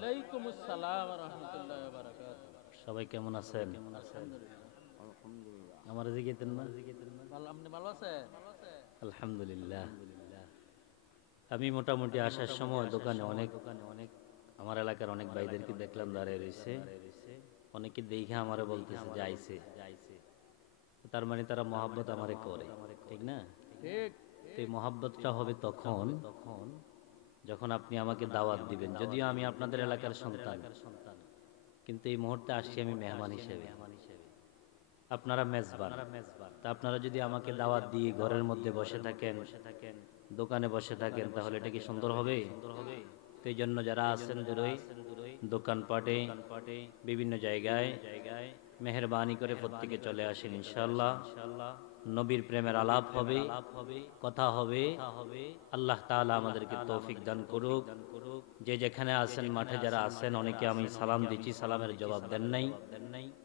ওয়ালাইকুমুস সালাম ওয়া রাহমাতুল্লাহি ওয়া বারাকাতুহু। সবাই কেমন আছেন? আমার জিগেতেন না? আপনি ভালো আছেন? আলহামদুলিল্লাহ। আমি মোটামুটি আসার সময় দোকানে অনেক আমার এলাকার অনেক ভাইদেরকে দেখলাম দাঁড়িয়ে রয়েছে। অনেকে দেখে আমারে বলতেছে যে আইছে, তার মানে তারা মহাব্বত আমারে করে, ঠিক না? ঠিক। তো এই মহাব্বতটা হবে তখন যখন আপনি আমাকে দাওয়াত দিবেন। যদিও আমি আপনাদের এলাকার সন্তান, কিন্তু এই মুহূর্তে আসছি আমি মেহমান হিসেবে, আপনারা মেজবান। তা আপনারা যদি আমাকে দাওয়াত দিয়ে ঘরের মধ্যে বসে থাকেন, দোকানে বসে থাকেন, তাহলে এটা কি সুন্দর হবে? তো এই জন্য যারা আছেন দূরই দোকানপাটে বিভিন্ন জায়গায় মেহেরবানি করে প্রত্যেকে চলে আসেন। ইনশাআল্লাহ নবীর প্রেমের আলাপ হবে, কথা হবে। আল্লাহ তাআলা আমাদেরকে তৌফিক দান করুক। যে যেখানে আছেন, মাঠে যারা আছেন, অনেকে আমি সালাম দিচ্ছি, সালামের জবাব দেন নাই।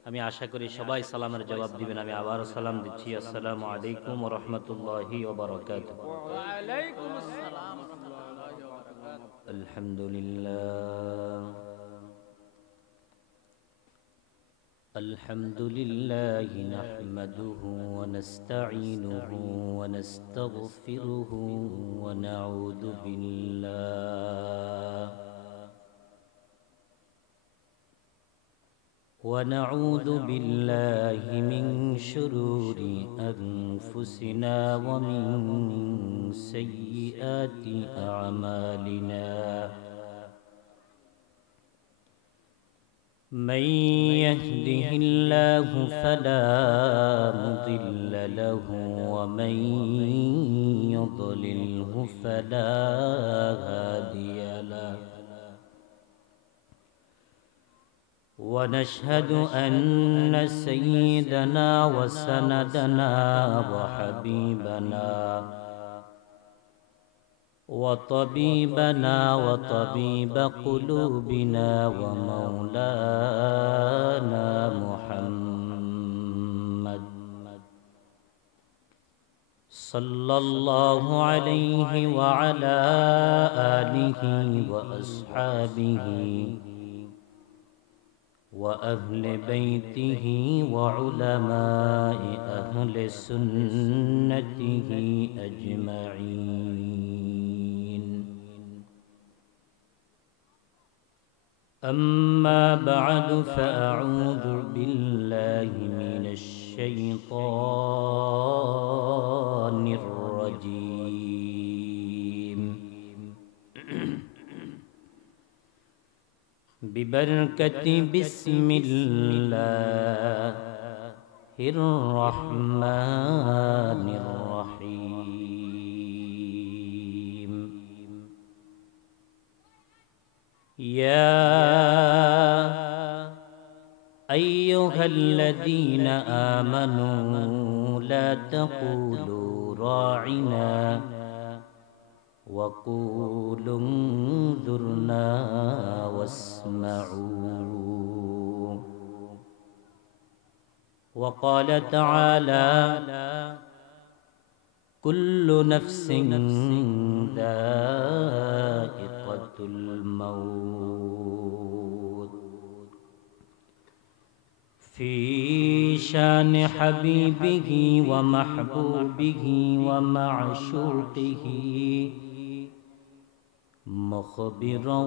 আমি আশা করি সবাই সালামের জবাব দিবেন। আমি আবারও সালাম দিচ্ছি। আসসালামু আলাইকুম ওয়া রাহমাতুল্লাহি ওয়া বারাকাতুহু। ওয়া আলাইকুমুস সালাম ওয়া রাহমাতুল্লাহি ওয়া বারাকাতুহু। আলহামদুলিল্লাহ। الحمد لله نحمده ونستعينه ونستغفره ونعوذ بالله من شرور أنفسنا ومن سيئات أعمالنا. من يهده الله فلا مضل له ومن يضلله فلا هادي له. ونشهد أن سيدنا وسندنا وحبيبنا وطبيبنا وطبيب قلوبنا ومولانا محمد صلى الله عليه وعلى آله وأصحابه وأهل بيته وعلماء أهل سنته أجمعين. أما بعد فأعوذ بالله من الشيطان الرجيم. ببركة بسم الله الرحمن الرحيم. يا أيها الذين آمنوا لا تقولوا راعنا وقولوا انظرنا واسمعوا. وقال تعالى كل نفس ذائقة الموت. في شان حبيبه ومحبوبه ومعشوقه مخبرا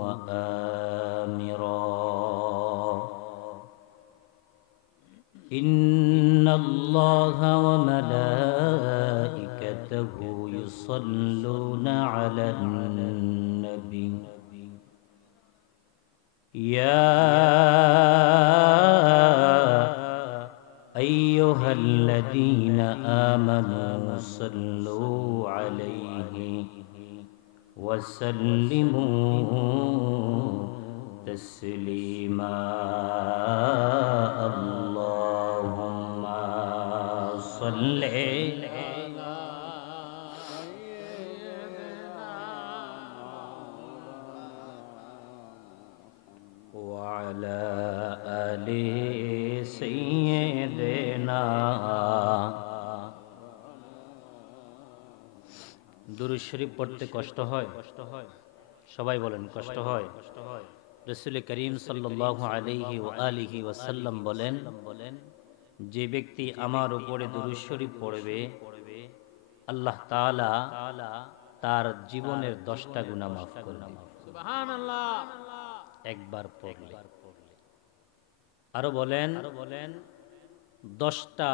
وآمرا. إن الله وملائكته يصلون على النبي يا أيها الذين آمنوا صلوا عليه وسلموا تسليما. اللهم صل وعلى آل سيدنا. দুরূদ শরীফ পড়তে কষ্ট হয়? সবাই বলেন কষ্ট হয়? রাসূল করিম সাল্লাল্লাহু আলাইহি ওয়া আলিহি ওয়াসাল্লাম বলেন, যে ব্যক্তি আমার উপরে দুরূদ শরীফ পড়বে আল্লাহ তাআলা তার জীবনের 10টা গুনাহ মাফ করবেন। সুবহানাল্লাহ। একবার পড়লে। আরো বলেন 10টা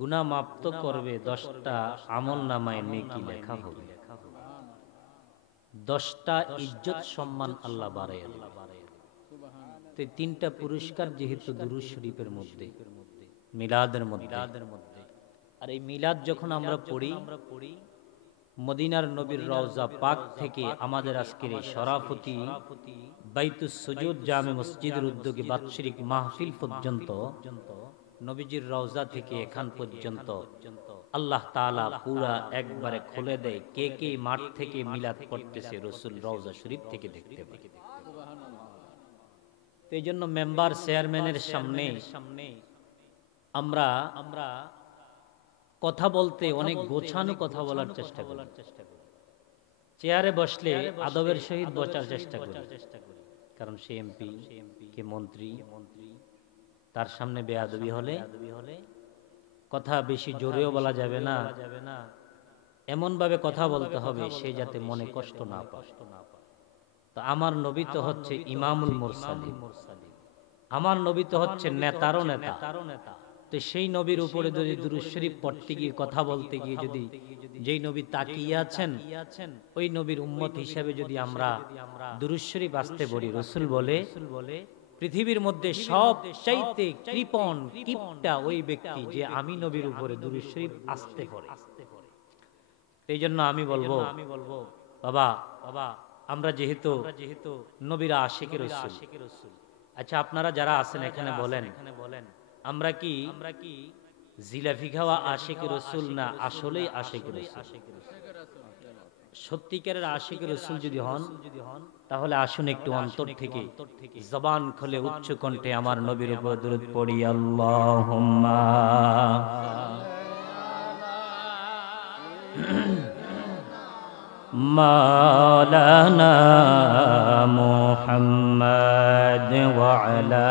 গুনাহ মাফ তো করবে, 10টা আমলনামায় নেকি লেখা হবে, 10টা ইজ্জত সম্মান আল্লাহ বাড়ায় দেন। তো এই 3টা পুরস্কার যেহেতু দুরূদ শরীফের মধ্যে, মিলাদের মধ্যে, আর এই মিলাদ যখন আমরা পড়ি মদিনার নবীর রওজা পাক থেকে আমাদের আজকের এই সরাফতি বাইতুস সুজুদ জামে মসজিদের উদ্যোগে বাৎসরিক মাহফিল পর্যন্ত, নবীজির রওজা থেকে এখান পর্যন্ত আল্লাহ তাআলা পুরা একবারে খুলে দেয় কে কে মাঠ থেকে মিলাদ পড়তেছে রাসূল রওজা শরীফ থেকে দেখতে পায়। তো এই জন্য মেম্বার চেয়ারম্যানের সামনে আমরা কথা বলতে অনেক গোছানো কথা বলার চেষ্টা করি, চেয়ারে বসলে আদবের সহিত বসার চেষ্টা করি, কারণ সে এমপি কে মন্ত্রী, তার সামনে বেয়াদবি হলে কথা বেশি জোরেও বলা যাবে না, এমন ভাবে কথা বলতে হবে সে যাতে মনে কষ্ট না পায়। তো আমার নবী তো হচ্ছে ইমামুল মুরসালিন, আমার নবী তো হচ্ছে নেতারও নেতা। তো সেই নবীর উপরে যদি দুরূদ শরীফ পড়তে গিয়ে কথা বলতে গিয়ে যদি যেই নবী তাকিয়ে আছেন ওই নবীর উম্মত হিসেবে যদি আমরা দুরূদ শরীফ আসতে বলি, রাসূল বলে পৃথিবীর মধ্যে সবচাইতে কৃপণ কিপটা ওই ব্যক্তি যে আমি নবীর উপরে দুরূদ শরীফ আসতে পড়ে। এই জন্য আমি বলবো বাবা আমরা যেহেতু নবীর আশিক রাসূল, আচ্ছা আপনারা যারা আছেন এখানে বলেন আমরা কি জিলাফি খাওয়া আশিক রাসূল না আসলেই আশিক রাসূল? সত্যিকারের আশিক রাসূল যদি হন তাহলে আসুন একটু অন্তর থেকে জবান খুলে উচ্চ কণ্ঠে আমার নবীর উপর দরুদ পড়ি। আল্লাহুম্মা মাওলানা মুহাম্মদ ওয়া আলা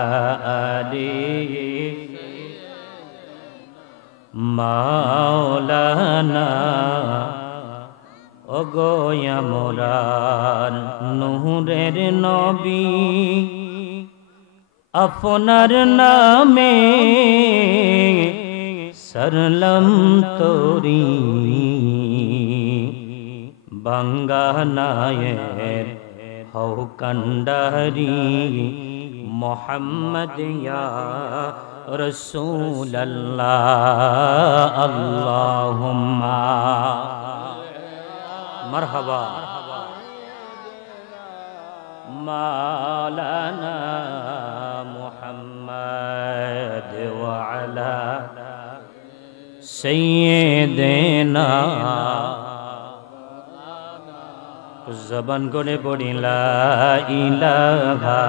আলিহি মাওলানা ওগো আমরার নূরের নবী, আপনার নামে সরলম তোরি বাঙ্গানায়ের হও কন্ডারি মোহাম্মদ ইয়া রাসূলুল্লাহ আল্লাহুম্মা মারহাবা মাওলানা মুহাম্মদ ওয়া আলা সাইয়্যিদিনা জবান করে পড়ি লা ইলাহা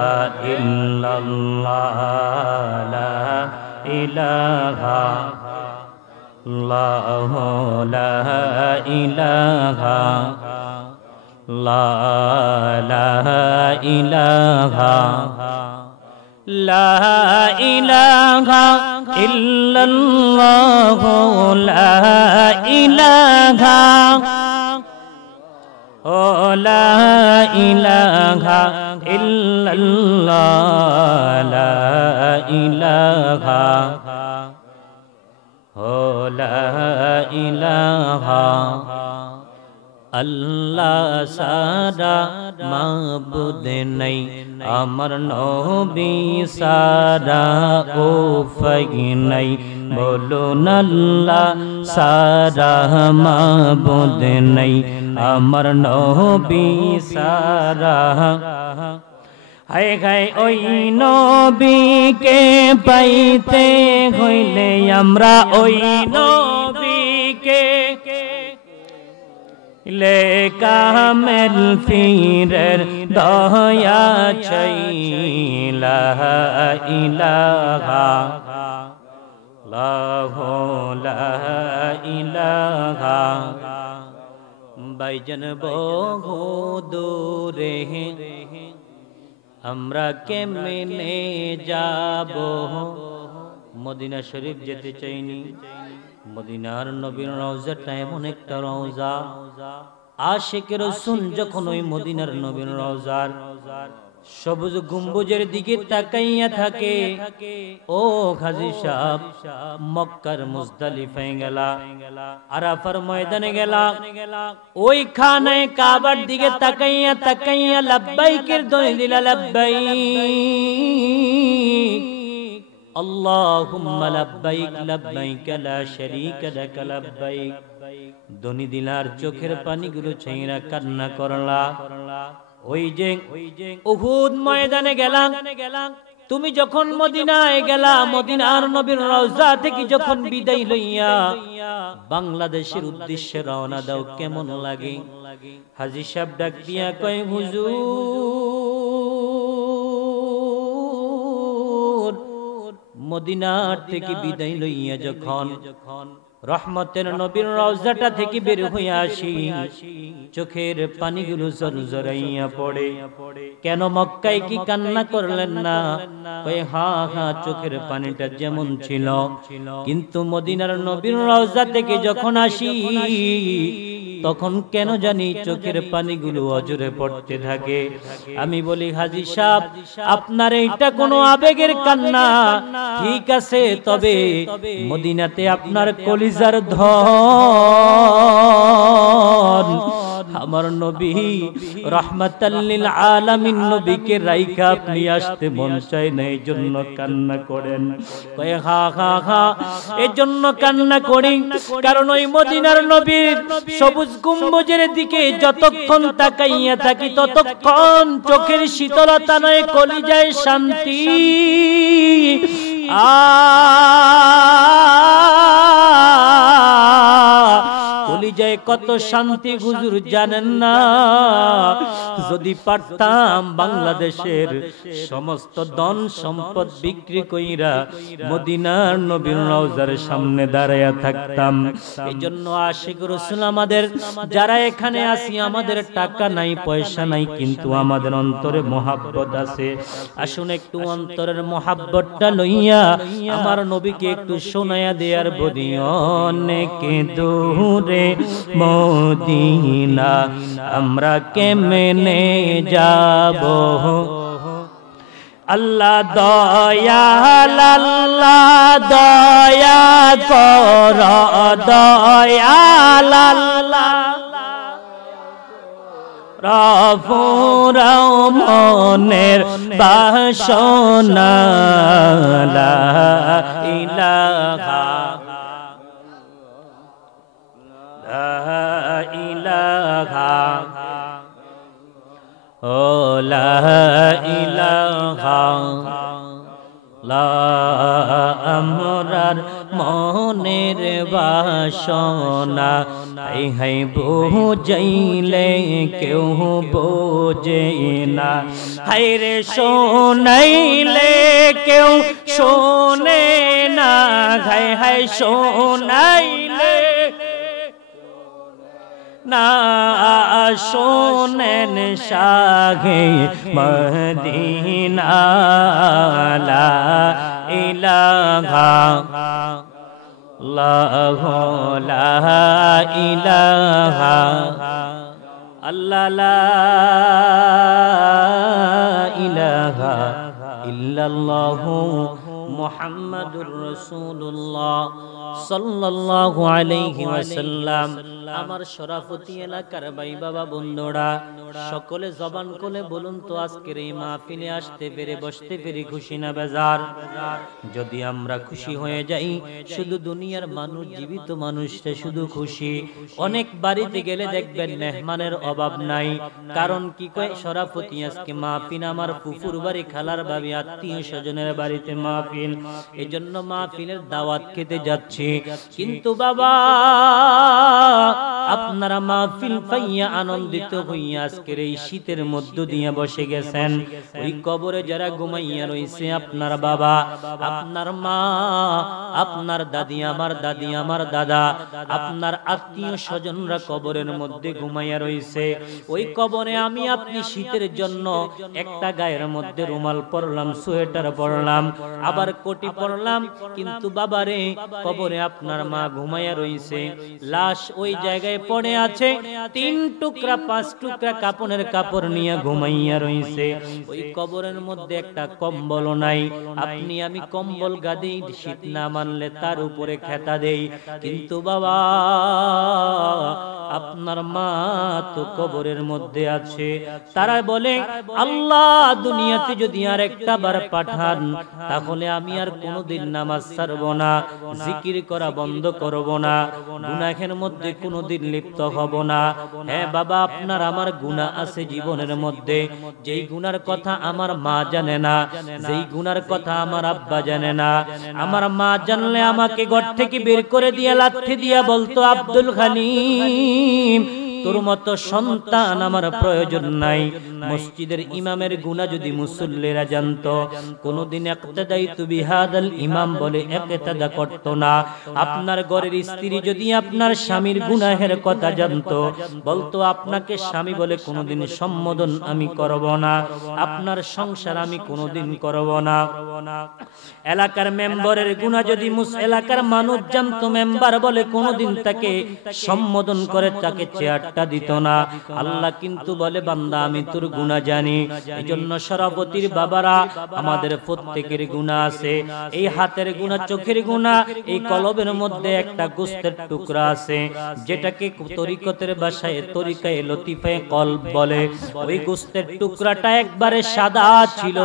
ইল্লাল্লাহ লা ইলাহা ইল্লাল্লাহু লা ইলাহা লা ইলাহা লা ইলাহা ইল্লাল্লাহু লা ইলাহা ও লা ইলাহা ইল্লাল্লাহ লা ইলাহা ও লা ইলাহা আল্লাহ সারা মাবুদ নাই আমার নবী সারা ও ফাগি নাই বলুন আল্লাহ সারা মাবুদ নাই আমার নবী সারা। হায় হায় ওই নবীকে পাইতে হইলে আমরা ওই নবীকে লে কামেল ফিরের দয়া চাইলা ইলাহা লাহু লা ইলাহা ভাইজান বহু দূরে আমরা কেমনে যাব মদিনা শরীফ যেতে চাইনি মদিনার নবীর রওজাটা এমন একটা রওজা আশিকের রাসূল যখন ওই মদিনার নবীর রওজার সবুজ গম্বুজের দিকে তাকাইয়া থাকে ও গাজী সাহেব মক্কার মুজদালিফায় গেলা আরাফার ময়দানে গেলা ওই খানায় কাবার দিকে তাকাইয়া তাকাইয়া লাব্বাইকের ধ্বনি দিলা লাব্বাইক আল্লাহুম্মা লাব্বাইক লাব্বাইক লা শারীকা লাক লাব্বাইক ধ্বনি দিলার চোখের পানিগুলো ছাইরা কান্না করলা ওই যে উহুদ ময়দানে গেলাম তুমি যখন মদিনায় গেলা মদিনার নবীর রওজা থেকে যখন বিদায় লইয়া বাংলাদেশের উদ্দেশ্যে রওনা দাও কেমন লাগে হাজী সাহেব ডাক দিয়া কয় হুজুর মদিনার থেকে বিদায় লইয়া যখন রহমতের নবীর রওজাটা থেকে বের হয়ে আসি চোখের পানিগুলো ঝরঝরাইয়া পড়ে কেন মক্কায় কি কান্না করলেন না কয় হ্যাঁ হ্যাঁ চোখের পানিটা যেমন ছিল কিন্তু মদিনার নবীর রওজা থেকে যখন আসি তখন কেন জানি চোখের পানিগুলো অজরে পড়তে থাকে আমি বলি হাজী সাহেব আপনার এইটা কোনো আবেগের কান্না ঠিক আছে তবে মদিনাতে আপনার কলিজার ধন আমার নবী রাহমাতাল লিল আলামিন নবীকে রাইখা আপনি আসতে মন চায় না এইজন্য কান্না করেন কয় হা হা হা এজন্য কান্না করি কারণ ওই মদিনার নবীর সবুজ গম্বুজের দিকে যতক্ষণ তাকাইয়া থাকি ততক্ষণ চোখের শীতলতা নয় কলিজায় শান্তি কলিজায় কত শান্তি হুজুর জানেন না যদি পারতাম বাংলাদেশের সমস্ত ধন সম্পদ বিক্রি কইরা মদিনার নবীর রওজার সামনে দাঁড়ায়া থাকতাম এইজন্য আশিক রাসূল আমাদের যারা এখানে আছি আমাদের টাকা নাই পয়সা নাই কিন্তু আমাদের অন্তরে মহব্বত আছে আসুন একটু অন্তরের মহব্বতটা লইয়া আমার নবীকে একটু শোনায়া দেয়ার বলি অনেক দূরে মদিনা আমরা কেমনে যাব আল্লাহ দয়াল আল্লাহ দয়া কর দয়াল আল্লাহ রাফুর মনের বাসনা লা ইলাহা ও লা ইলাহা লা আমরার মনের বাসনা হাই হাই বুঝাইলে কেউ বোঝে না হাই রে শোনাইলে কেউ শোনে না হাই হাই শোনাইলে না শোনেন শাহে মদিনা লা ইলাহা লা ইলাহা আল্লাহ লা ইলাহা ইল্লাল্লাহু মুহাম্মাদুর রাসূলুল্লাহ সাল্লাল্লাহু আলাইহি ওয়াসাল্লাম আমার শরাফতি এলাকার ভাই বাবা বন্ধুরা সকলে জবান খুলে বলুন তো আজকের এই মাহফিলে আসতে পেরে বসতে পেরে খুশি না বেজার যদি আমরা খুশি হয়ে যাই শুধু দুনিয়ার মানুষ জীবিত মানুষটা শুধু খুশি অনেক বাড়িতে গেলে দেখবেন মেহমানের অভাব নাই কারণ কি কয় শরাফতি আজকে মাহফিল আমার ফুফুর বাড়ি খালার ভাবি আত্মীয় স্বজনের বাড়িতে মাহফিল এজন্য মাহফিলের দাওয়াত খেতে যাচ্ছি কিন্তু বাবা আপনারা মাহফিল পাইয়া আনন্দিত হইয়া আজকের এই শীতের মধ্য দিয়ে বসে গেছেন। ওই কবরে যারা ঘুমাইয়া রইছে, আপনার বাবা, আপনার মা, আপনার দাদি, আমার দাদি, আমার দাদা, আপনার আত্মীয় স্বজনরা কবরের মধ্যে ঘুমাইয়া রইছে। ওই কবরে আমি আপনি শীতের জন্য একটা গায়ের মধ্যে রুমাল পরলাম, সোয়েটার পরলাম, আবার কোটি পরলাম, কিন্তু বাবারে কবরে আপনার মা ঘুমাইয়া রইছে। লাশ ওই জায়গায় পড়ে আছে, 3 টুকরা 5 টুকরা কাপড়ের কাপড় নিয়ে ঘুমাইয়া রইছে। ওই কবরের মধ্যে একটা কম্বল নাই। আপনি আমি কম্বল গাদি শীত না মানলে তার উপরে খেতা দেই, কিন্তু বাবা আপনার মা তো কবরের মধ্যে আছে। তারা বলে, আল্লাহ দুনিয়াতে যদি আর একটা বার পাঠান, তাহলে আমি আর কোনোদিন নামাজ ছাড়ব না, জিকির করা বন্ধ করব না, গুনাহের মধ্যে কোনোদিন লিপ্ত হব না। হ্যাঁ বাবা, আপনার আমার গুনাহ আছে জীবনের মধ্যে, যেই গুনার কথা আমার মা জানে না, যেই গুনার কথা আমার আব্বা জানে না। আমার মা জানলে আমাকে ঘর থেকে বের করে দিয়ে লাথি দিয়া বলতো, আব্দুল হালিম তোর মতো সন্তান আমার প্রয়োজন নাই। মসজিদের ইমামের গুনাহ যদি মুসল্লিরা জানতো, কোনদিন ইক্তাদাইতু বিহাদাল ইমাম বলে ইক্তাদা করত না। আপনার ঘরের স্ত্রী যদি আপনার স্বামীর গুনাহের কথা জানতো, বলতো আপনাকে স্বামী বলে কোনদিন সম্বোধন আমি করব না, আপনার সংসার আমি কোনদিন করব না। এলাকার মেম্বারের গুনাহ যদি এলাকার মানুষ জানতো, মেম্বার বলে কোনদিন তাকে সম্বোধন করে তাকে চেয়ারটা দিত না। আল্লাহ কিন্তু বলে, বান্দা আমি তোর গুনাহ জানি। এজন্য সভাপতির বাবারা, আমাদের প্রত্যেকের গুনাহ আছে। এই হাতের গুনাহ, চোখের গুনাহ, এই কলবের মধ্যে একটা গোশতের টুকরা আছে, যেটাকে তরিকতের ভাষায় তরিকায়ে লতিফায়ে কলব বলে। ওই গোশতের টুকরাটা একবারে সাদা ছিল,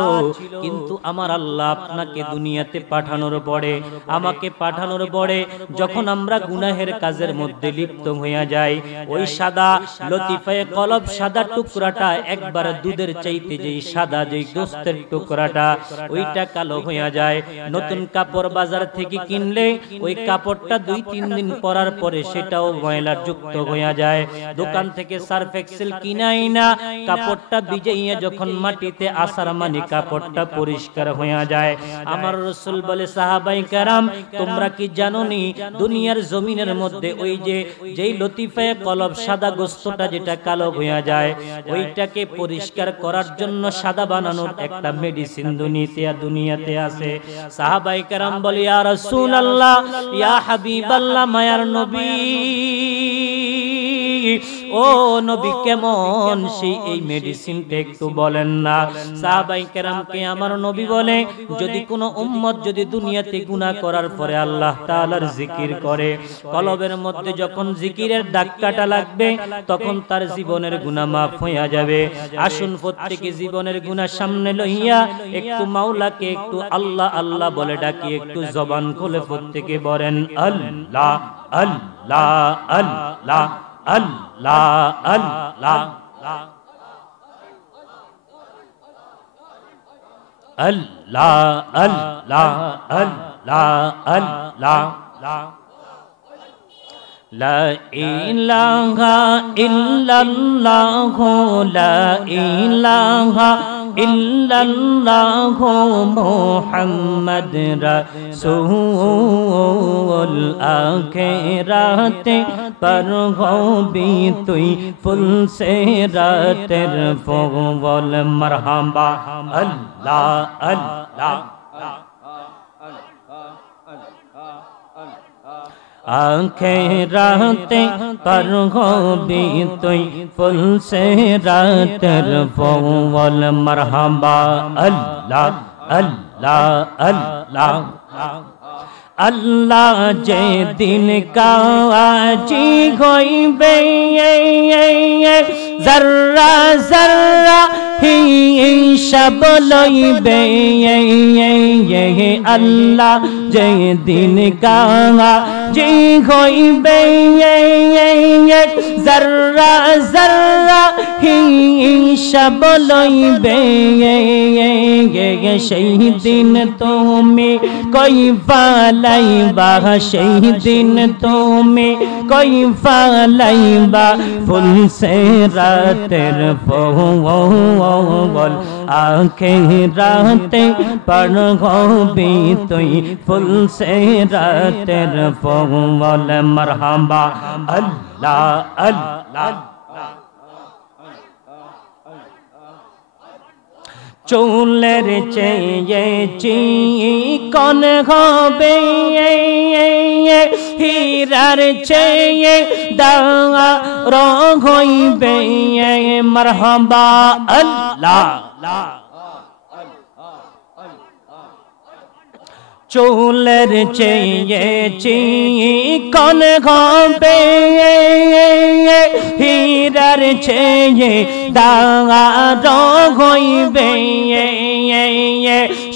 কিন্তু আমার আল্লাহ আপনাকে দুনিয়াতে পাঠানোর পরে, আমাকে পাঠানোর পরে যখন আমরা গুনাহের কাজের মধ্যে লিপ্ত হইয়া যাই, ওই সাদা লতিফায়ে কলব সাদা টুকরাটা একবার দুধের চাইতে যেই সাদা, যেই গোশতের টুকরাটা, ওইটা কালো হইয়া যায়। নতুন কাপড় বাজার থেকে কিনলে ওই কাপড়টা 2-3 দিন পরার পরে সেটাও ময়লা যুক্ত হইয়া যায়। দোকান থেকে সার্ফ এক্সেল কিনাই না, কাপড়টা ভিজাইয়া যখন মাটিতে আসার মানে কাপড়টা পরিষ্কার হইয়া যায়। আমার রাসূল বলে, সাহাবায়ে কেরাম তোমরা কি জানোনি দুনিয়ার জমিনের মধ্যে ওই যে যেই লতিফায়ে কলব সাদা গোশতটা যেটা কালো হইয়া যায়, ওইটাকে পরিষ্কার করার জন্য সাদা বানানোর একটা মেডিসিন দুনিয়াতে আছে। সাহাবায়ে কেরাম বলে, ইয়া রাসূলুল্লাহ, ইয়া হাবিবাল্লাহ, মায়ার নবী, ও নবী কেমন সেই এই মেডিসিনটা একটু বলেন না। সাহাবায়ে কেরামকে আমার নবী বলে, যদি কোনো উম্মত যদি দুনিয়াতে গুনাহ করার পরে আল্লাহ তাআলার জিকির করে, কলবের মধ্যে যখন জিকিরের ধাক্কাটা লাগবে, তখন তার জীবনের গুনাহ মাফ হইয়া যাবে। আসুন প্রত্যেকে জীবনের গুনাহ সামনে লইয়া একটু মাওলাকে একটু আল্লাহ আল্লাহ বলে ডাকি, একটু জবান খুলে প্রত্যেকে বলেন, আল্লাহ আল্লাহ আল্লাহ আল্লাহ আল্লাহ আল্লাহ আল্লাহ আল্লাহ আল্লাহ। লা ইলাহা ইল্লাল্লাহ, লা ইলাহা ইল্লাল্লাহ, মুহাম্মদ রাসূল। আখিরাতে पर होबी तुई फुल से रातेर फुल मरहबा अल्लाह अल्लाह। आखिराते पर होबी तुई फुल से रातेर फुल मरहबा अल्लाह अल्लाह अल्लाह। अल्लाह जे दिन का आजी होइबे जर्रा जर्रा हिसाब लइबे। अल्लाह जे दिन का आजी होइबे जर्रा जर्रा হিসাব লইবে সেই দিন তুমি কই পালাইবা সেই দিন তুমি কই পালাইবা ফুল সে রাতের পহল আখিরাতে পড়বি তুই ফুল সে রাতের পহল মারহাবা আল্লাহ আল্লাহ চুলের চেয়ে চিকন হবে হীরার চেয়ে দাগ হইবে মারহাবা আল্লাহ চুলের চেয়ে চিকন হবে হীরার চেয়ে দাগ হইবে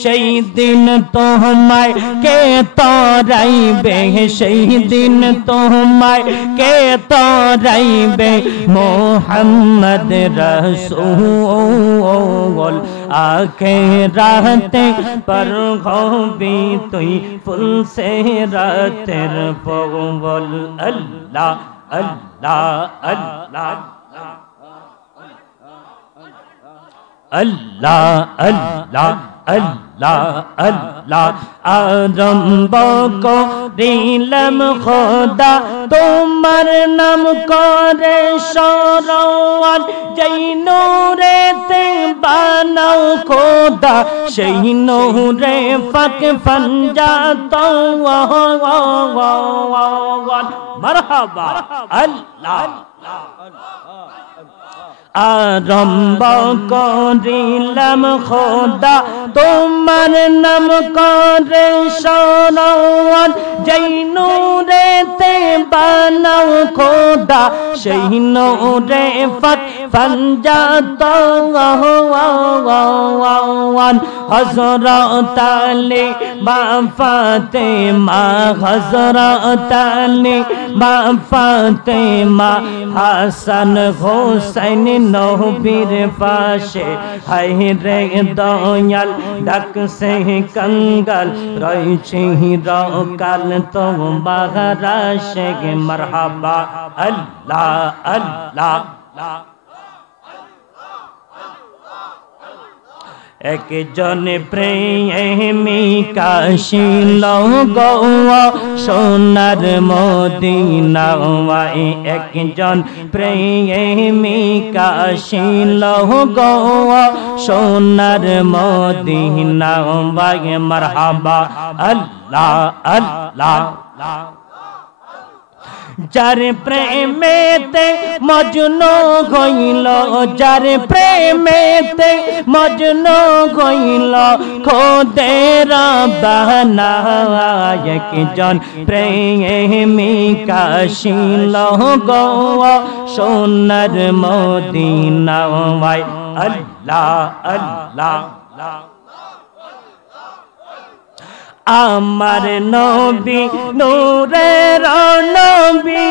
সেই দিন তোমায় কে তরাইবে সেই দিন তোমায় কে তরাইবে মোহাম্মদ রাসূল আখিরাতে পড়বি তুই ফুল সে রাতের পহল আল্লাহ আল্লাহ আল্লাহ আল্লাহ আল্লাহ আল্লাহ আল্লাহ আরম্ভ করিলাম খোদা তোমার নাম করে শরণ যেই নূরেতে বানাও খোদা সেই নূরে ফাক ফঞ্জাত মারহাবা আল্লাহ আরম্ভ করিলাম খোদা তোমার নাম করে শরণ যেই নূরেতে বানাও খোদা সেই নূরে ফাক ফঞ্জাত হযরত আলী মা ফাতেমা হযরত আলী মা ফাতেমা হাসান হোসেন নবীর পাশে হায় রে দয়াল ডাকছে কঙ্গাল রয়েছে রকাল তো বাহারাশে মারহাবা আল্লাহ আল্লাহ একজন প্রেমিকা ছিল গো সোনার মদিনায় একজন প্রেমিকা ছিল গো সোনার মদিনায় মারহাবা আল্লাহ আল্লাহ যার প্রেমেতে মজনু হইল যার প্রেমেতে মজনু হইল খোদের বাহানা একজন প্রেমিকা ছিল গো সোনার মদিনায় আল্লাহ আল্লাহ আমার নবী নূরের নবী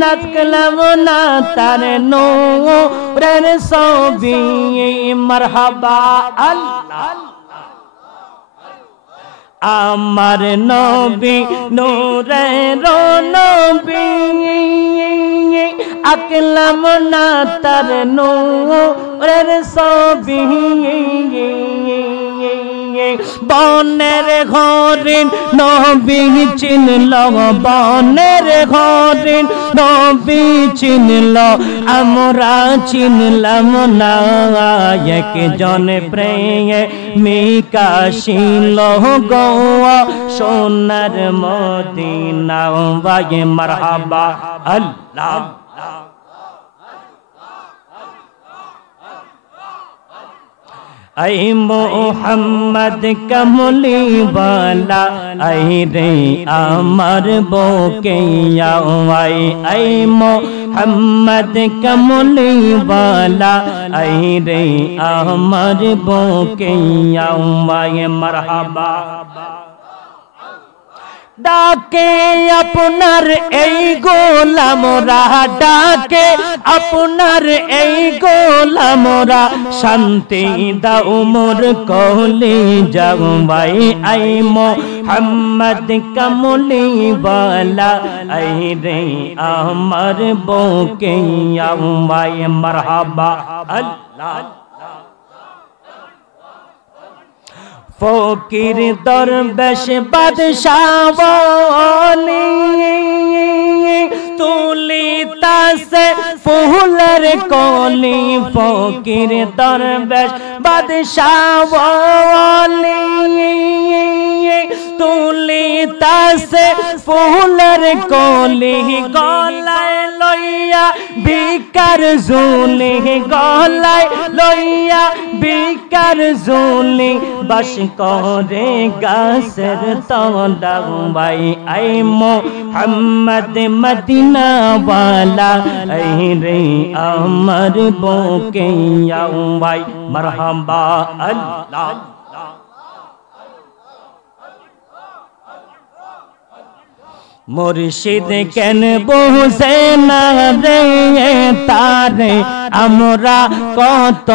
নাচ কলাম না তার নূরের ছবি মারহাবা আল্লাহ আমার নবী নূরের নবী আঁকলাম না তার নূরের ছবি বনের হরিণ নবী চিনল বনের হরিণ নবী চিনল আমরা চিনলাম না একজন প্রেমিকা ছিল গো সোনার মদিনায় মারহাবা আল্লাহ ऐ मोहम्मद कमली वाला ऐ रे अमर बोके ऐ मोहम्मद कमली वाला ऐ रे अमर बोके मरहबा ডাকে আপনার এই গোলামরা, ডাকে আপনার এই গোলামরা, শান্তি দাও মোর কলি জাগাই আই মোহাম্মদ কামলি বালা আই রে আমার বুকে আওয়াই মারহাবা আল্লাহ। ফকির দরবেশ বাদশাহ ওলি তুলিতাছে ফুলের কলি, ফকির দরবেশ বাদশাহ ওলি তুলিতাছে ফুলের কলি, গলায় লইয়া বিকার ঝুলি, গলায় লইয়া বিকার ঝুলি, বাস করে গাছের তলায় আই মোহাম্মদ মদিনা ওয়ালা আই রে আমার বুকে আওয়াই মারহাবা আল্লাহ। মুর্শিদ কেন বুঝে না রে তারে আমরা কত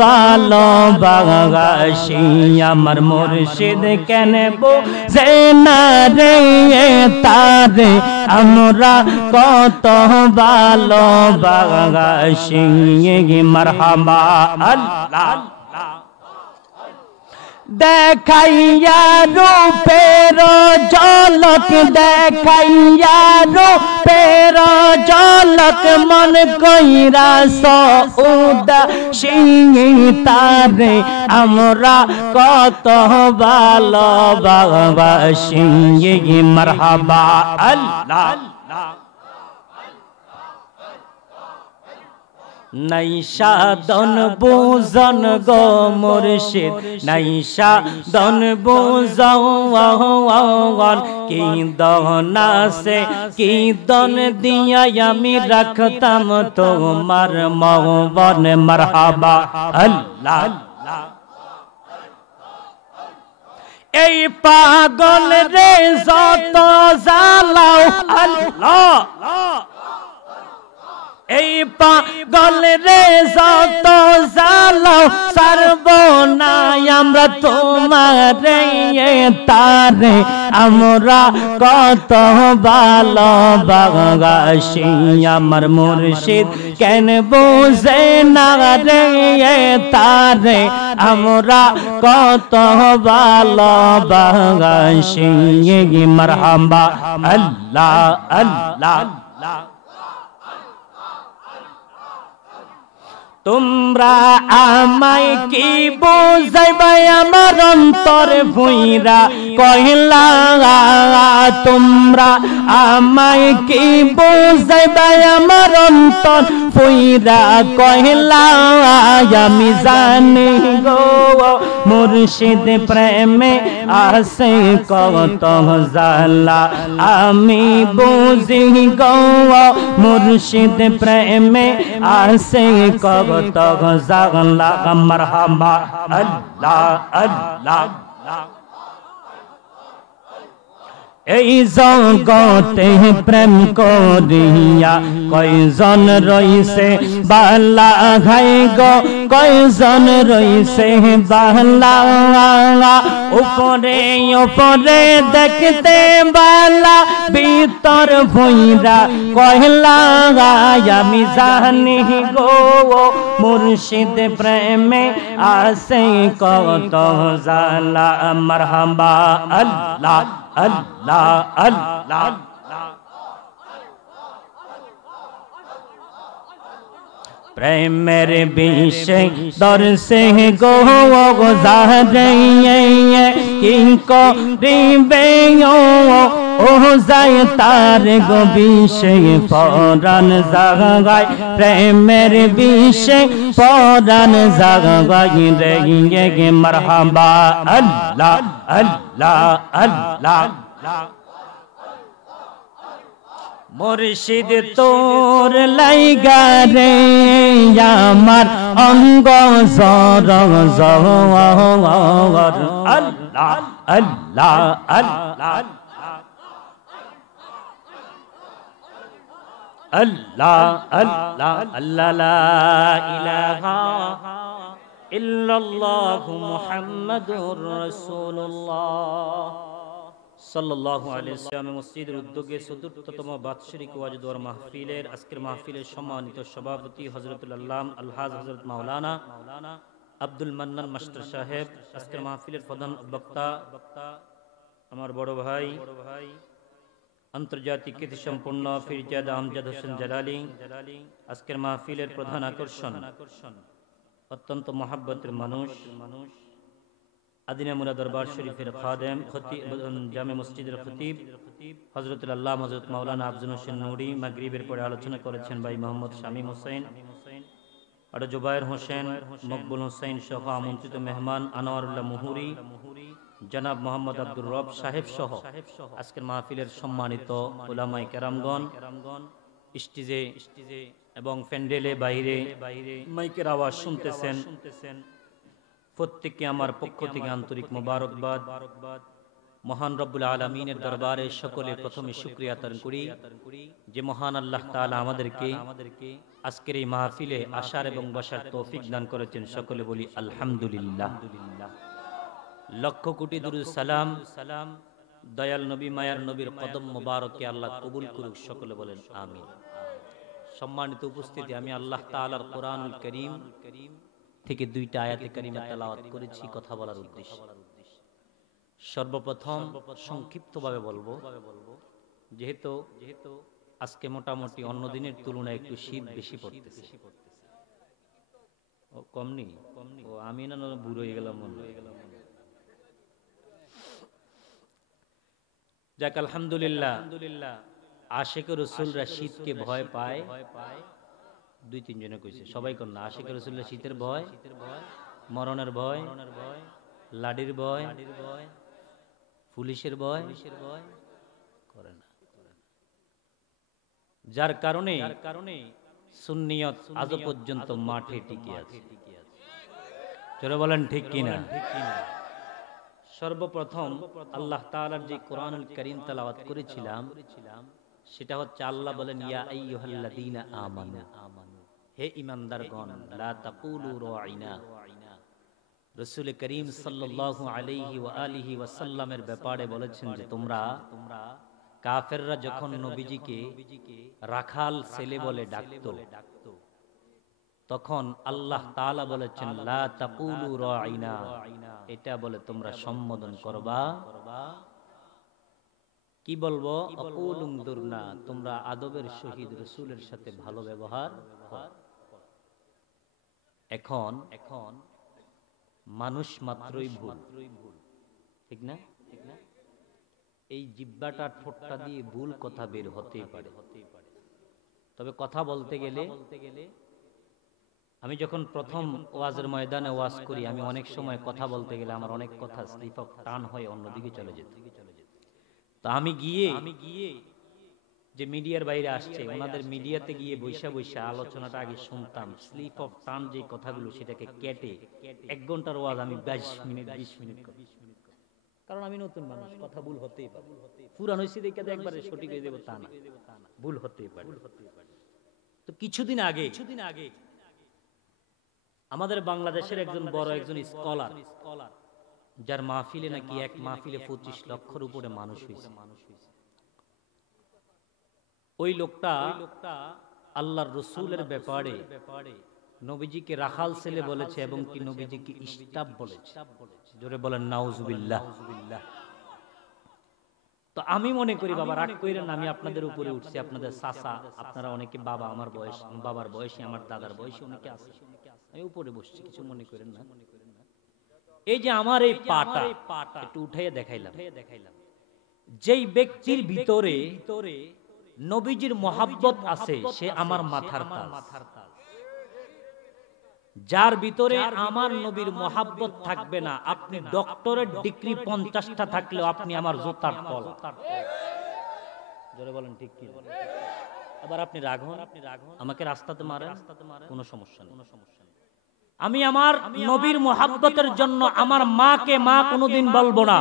ভালোবাসি, আমার মুর্শিদ কেন বুঝে না রে তারে আমরা কত ভালোবাসি মারহাবা আল্লাহ। দেখাইয়া রূপের ঝলক, দেখাইয়া রূপের ঝলক, মন কইরা সউদাসী তারে আমরা কত ভালোবাসি মারহাবা আল্লাহ। নাইশা দন বুজন গো মুর্শিদ, নাইশা দন বুজন কি দন আছে, কি দন দিয়া আমি রাখতাম তোমার মহবন মারহাবা আল্লাহ। এই পাগল রে যত জ্বালাও আল্লাহ, এই পাগল রে যত জ্বালাও সারব না আমরা তোমারে তারে আমরা কত ভালোবাসি, আমার মুর্শিদ কেন বুঝে না রে তারে আমরা কত ভালোবাসি মারহাবা আল্লাহ আল্লাহ। তোমরা আমায় কি বুঝাইবা আমার অন্তর ভুইরা কইলা, তোমরা আমায় কি বুঝাইবা আমার অন্তর ভুইরা কইলা, আমি জানি গো মুর্শিদ প্রেমে আসে কত জ্বালা, আমি বুঝি গো মুর্শিদ প্রেমে আসে কত জ্বালা মারহাবা আল্লাহ আল্লাহ। এই জগতে প্রেম করিয়া কয়জন রইছে বালা ঘাই গো, কয়জন রইছে বালা, উপরে উপরে দেখতে বালা ভিতর ভুইরা কয়লা, আমি জানি গো মুর্শিদ প্রেমে আসে কত জ্বালা মারহাবা আল্লাহ আল্লাহ আল্লাহ। প্রেমের বিষে দর্শে গো জারে কি করিবে ও যায় তার গো বিষে পরাণ জাগায়, প্রেমের বিষে পরাণ জাগায় রে গে মারহাবা আল্লাহ আল্লাহ আল্লাহ। মুর্শিদ তোর লাইগা রে আমার অঙ্গ জর জর আল্লাহ আল্লাহ আল্লাহ। আল্লাহ আল্লাহ আল্লাহ লা ইলাহা ইল্লাল্লাহু মুহাম্মাদুর রাসূলুল্লাহ সাল্লাল্লাহু আলাইহি ওয়াসাল্লাম মসজিদের উদ্যোগে চতুর্থতম বাৎসরিক ওয়াজ দোয়ার মাহফিলের আজকের মাহফিলের সম্মানিত সভাপতি হযরতুল আল্লাম আলহাজ হযরত মাওলানা আব্দুল মান্নান মাস্টার সাহেব, আজকের মাহফিলের প্রধান বক্তা আমার বড় ভাই আন্তর্জাতিক খ্যাতিসম্পন্ন ফিরজাদা আমজাদ হোসেন জালালী, আজকের মাহফিলের প্রধান আকর্ষণ অত্যন্ত মহাব্বতের মানুষ আদিনা মুরা দরবার শরীফের খাদেম খতিব জামে মসজিদের খতিব হযরতুল আল্লাহ হযরত মাওলানা আফজাল হোসেন নুরি মাগরিবের পরে আলোচনা করেছেন ভাই মোহাম্মদ শামীম হোসেন আর জুবায়ের হোসেন মকবুল হোসেন সহ আমন্ত্রিত মেহমান আনোয়ারুল্লাহ মুহুরি জনাব মোহাম্মদ আব্দুর রব সাহেব সহ আজকের মাহফিলের সম্মানিত উলামায়ে কেরামগণ স্টেজে এবং প্যান্ডেলে বাইরে মাইকের আওয়াজ শুনতেছেন, প্রত্যেককে আমার পক্ষ থেকে আন্তরিক মোবারকবাদ। মহান রব্বুল আলামিনের দরবারে সকলে প্রথমে শুকরিয়া আদায় করি যে মহান আল্লাহ তাআলা আমাদেরকে আজকের এই মাহফিলে আসার এবং বসার তৌফিক দান করেছেন। সকলে বলি আলহামদুলিল্লাহ। লক্ষ কোটি দুরূদ সালাম দয়াল নবী মায়ার নবীর কদম মোবারকে আল্লাহ কবুল করুক। সকলে বলেন আমিন। সম্মানিত উপস্থিতি, আমি আল্লাহ তাআলার কোরআনুল কারীম থেকে দুইটা আয়াতে কারিমা তেলাওয়াত করেছি কথা বলার উদ্দেশ্যে। সর্বপ্রথম সংক্ষিপ্তভাবে বলবো, যেহেতু আজকে মোটামুটি অন্য দিনের তুলনায় একটু শীত বেশি পড়তেছে। ও কমনি ও আমি না বুড়ো হয়ে গেলাম মনে হয়ে গেলাম। যাক আলহামদুলিল্লাহ, আশিক রাসূলরা শীতকে ভয় পায়। দুই তিনজনে কইছে, সবাই কোন না। আশিক রাসূলরা শীতের ভয়, মরণের ভয়, লাডির ভয়, পুলিশের ভয় করে না। যার কারণে সুন্নিয়ত আজও পর্যন্ত মাঠে টিকে আছে। চলো বলেন ঠিক কিনা? সর্বপ্রথম আল্লাহ তাআলার যে কোরআনুল কারীম তেলাওয়াত করেছিলাম সেটা হচ্ছে আল্লাহ বলেন ইয়া আইয়ুহাল্লাযীনা আমানু, হে ঈমানদারগণ, লা তাকুলু রাঈনা। রাসূল করিম সাল্লাল্লাহু আলাইহি ওয়া আলিহি ওয়াসাল্লামের ব্যাপারে বলেছেন যে তোমরা কাফেররা যখন নবীজিকে রাখাল ছেলে বলে ডাকতো তখন আল্লাহ তাআলা বলেছেন লা তাকুলু রাঈনা, এটা বলে তোমরা সম্বোধন করবা। কি বলবো? আকুলুম দুরনা, তোমরা আদবের সহিত রাসূলের সাথে ভালো ব্যবহার করো। এখন মানুষ মাত্রই ভুল, ঠিক না? এই জিহ্বাটা ঠোঁটটা দিয়ে ভুল কথা বের হতেই পারে। তবে কথা বলতে গেলে, আমি যখন প্রথম ওয়াজের ময়দানে ওয়াজ করি, আমি অনেক সময় কথা বলতে গেলে আমার অনেক কথা স্লিপ অফ টান হয়ে অন্যদিকে চলে যেত। তো আমি গিয়ে যে মিডিয়ার বাইরে আসছে ওনাদের মিডিয়াতে গিয়ে বৈশা আলোচনাটা আগে শুনতাম। স্লিপ অফ টান যে কথাগুলো সেটাকে কেটে 1 ঘন্টার ওয়াজ আমি 20 মিনিট 20 মিনিট করি। কারণ আমি নতুন মানুষ, কথা ভুল হতেই পারে। পুরান হইছে দেখে একবারে সঠিক হয়ে দেব তা না, ভুল হতেই পারে। তো কিছুদিন আগে আমাদের বাংলাদেশের একজন বড় একজন স্কলার, যার মাহফিলে নাকি এক মাহফিলে 25 লক্ষের উপরে মানুষ হয়েছে, ওই লোকটা আল্লাহর রাসূলের ব্যাপারে নবীজিকে রাখাল ছেলে বলেছে এবং কি নবীজিকে ইস্তাব বলেছে। জোরে বলেন নাউজুবিল্লাহ। তো আমি মনে করি, বাবা রাগ কইরেন না, আমি আপনাদের উপরে উঠছি, আপনাদের চাচা, আপনারা অনেকে বাবা, আমার বয়স, বাবার বয়সী, আমার দাদার বয়সী অনেকে আছে, আমি উপরে বসছি, কিছু মনে করেন না। এই যে আমার এই পাটা একটু উঠাইয়া দেখাইলাম, যেই ব্যক্তির ভিতরে নবীজির মহাব্বত আছে সে আমার মাথার তাজ। যার ভিতরে আমার নবীর মহাব্বত থাকবে না, আপনি ডক্টরের ডিগ্রি 50টা থাকলেও আপনি আমার জুতার তল। জোরে বলেন ঠিক কি? আবার আপনি রাগ হন, আমাকে রাস্তাতে মারেন, কোনো সমস্যা নেই। আমি আমার নবীর মুহাব্বতের জন্য আমার মাকে মা কোনোদিন বলবো না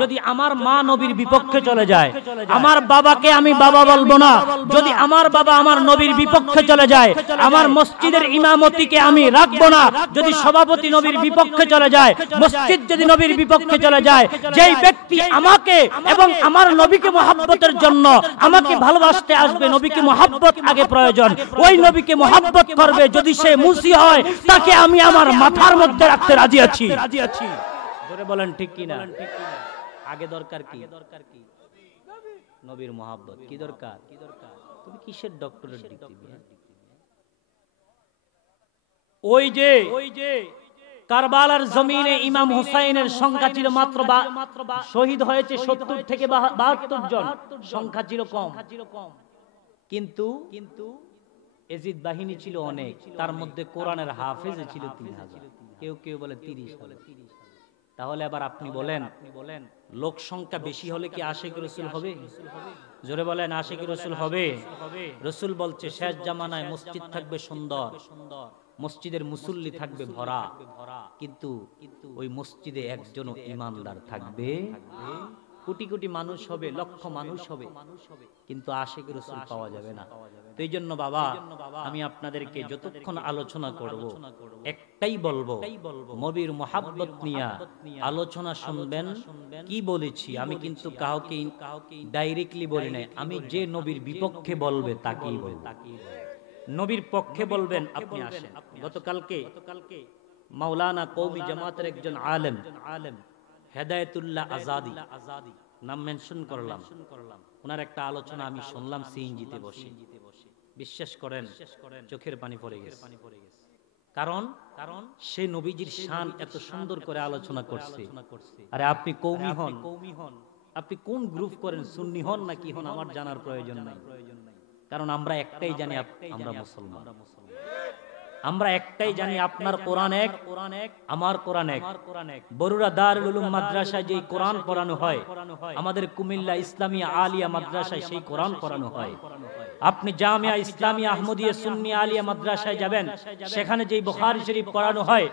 যদি আমার মা নবীর বিপক্ষে চলে যায়। আমার বাবাকে আমি বাবা বলবো না যদি আমার বাবা আমার নবীর বিপক্ষে চলে যায়। আমার মসজিদের ইমামতিকে আমি রাখবো না যদি সভাপতি নবীর বিপক্ষে চলে যায়। মসজিদ যদি নবীর বিপক্ষে চলে যায়, যেই ব্যক্তি আমাকে এবং আমার নবীকে মুহাব্বতের জন্য আমাকে ভালোবাসতে আসবে, নবীকে মুহাব্বত আগে প্রয়োজন, ওই নবীকে মুহাব্বত করবে। যদি সে মুসি হয় তাকে আমি আমার মাথার মধ্যে রাখতে রাজি আছি। জোরে বলেন ঠিক কি না? আগে দরকার কি? নবীর মুহাব্বত। কি দরকার? তুমি কিসের ডক্টরেট ডিগ্রি? ওই যে কারবালার জমিনে ইমাম হুসাইনের সংখ্যা ছিল মাত্র শহীদ হয়েছে 70 থেকে 72 জন, সংখ্যা ছিল কম। কিন্তু এজিদ বাহিনী ছিল অনেক, তার মধ্যে কোরআনের হাফেজ ছিল 3000, কেউ বলে 30,000। তাহলে আবার আপনি বলেন লোক সংখ্যা বেশি হলে কি আশিক রাসূল হবে? জোরে বলেন আশিক রাসূল হবে? রাসূল বলছে শেষ জামানায় মসজিদ থাকবে সুন্দর, মসজিদের মুসল্লি থাকবে ভরা, কিন্তু ওই মসজিদে একজনও ঈমানদার থাকবে। কোটি কোটি মানুষ হবে, লক্ষ মানুষ হবে, কিন্তু আশিক রাসূল পাওয়া যাবে না। তো এই জন্য বাবা, আমি আপনাদেরকে যতক্ষণ আলোচনা করব একটাই বলবো, নবীর মুহাব্বত নিয়ে আলোচনা শুনবেন। কি বলেছি আমি কিন্তু কাউকে ডাইরেক্টলি বলি নাই, আমি যে নবীর বিপক্ষে বলবে তাকেই বলবো। নবীর পক্ষে বলবেন আপনি আসেন। গতকালকে মাওলানা কওমি জামাতের একজন আলেম হেদায়েতুল্লাহ আজাদি নাম মেনশন করলাম, ওনার একটা আলোচনা আমি শুনলাম সিএনজিতে বসে। বিশ্বাস করেন চোখের পানি পড়ে গেছে। কারণ সে নবীজির শান এত সুন্দর করে আলোচনা করছে। আরে আপনি কওমি হন, আপনি কোন গ্রুপ করেন, সুন্নি হন নাকি হন, আমার জানার প্রয়োজন নাই। কারণ আমরা একটাই জানি আমরা মুসলমান। আমরা একটাই জানি আপনার কোরআন এক, আমার কোরআন এক। বরুড়া দারুল উলুম মাদ্রাসায় যেই কোরআন পড়ানো হয়, আমাদের কুমিল্লা ইসলামিয়া আলিয়া মাদ্রাসায় সেই কোরআন পড়ানো হয়। আপনি জামিয়া ইসলামিয়া আহমদিয়া সুন্নি আলিয়া মাদ্রাসায় যাবেন, সেখানে যেই বুখারী শরীফ পড়ানো হয়।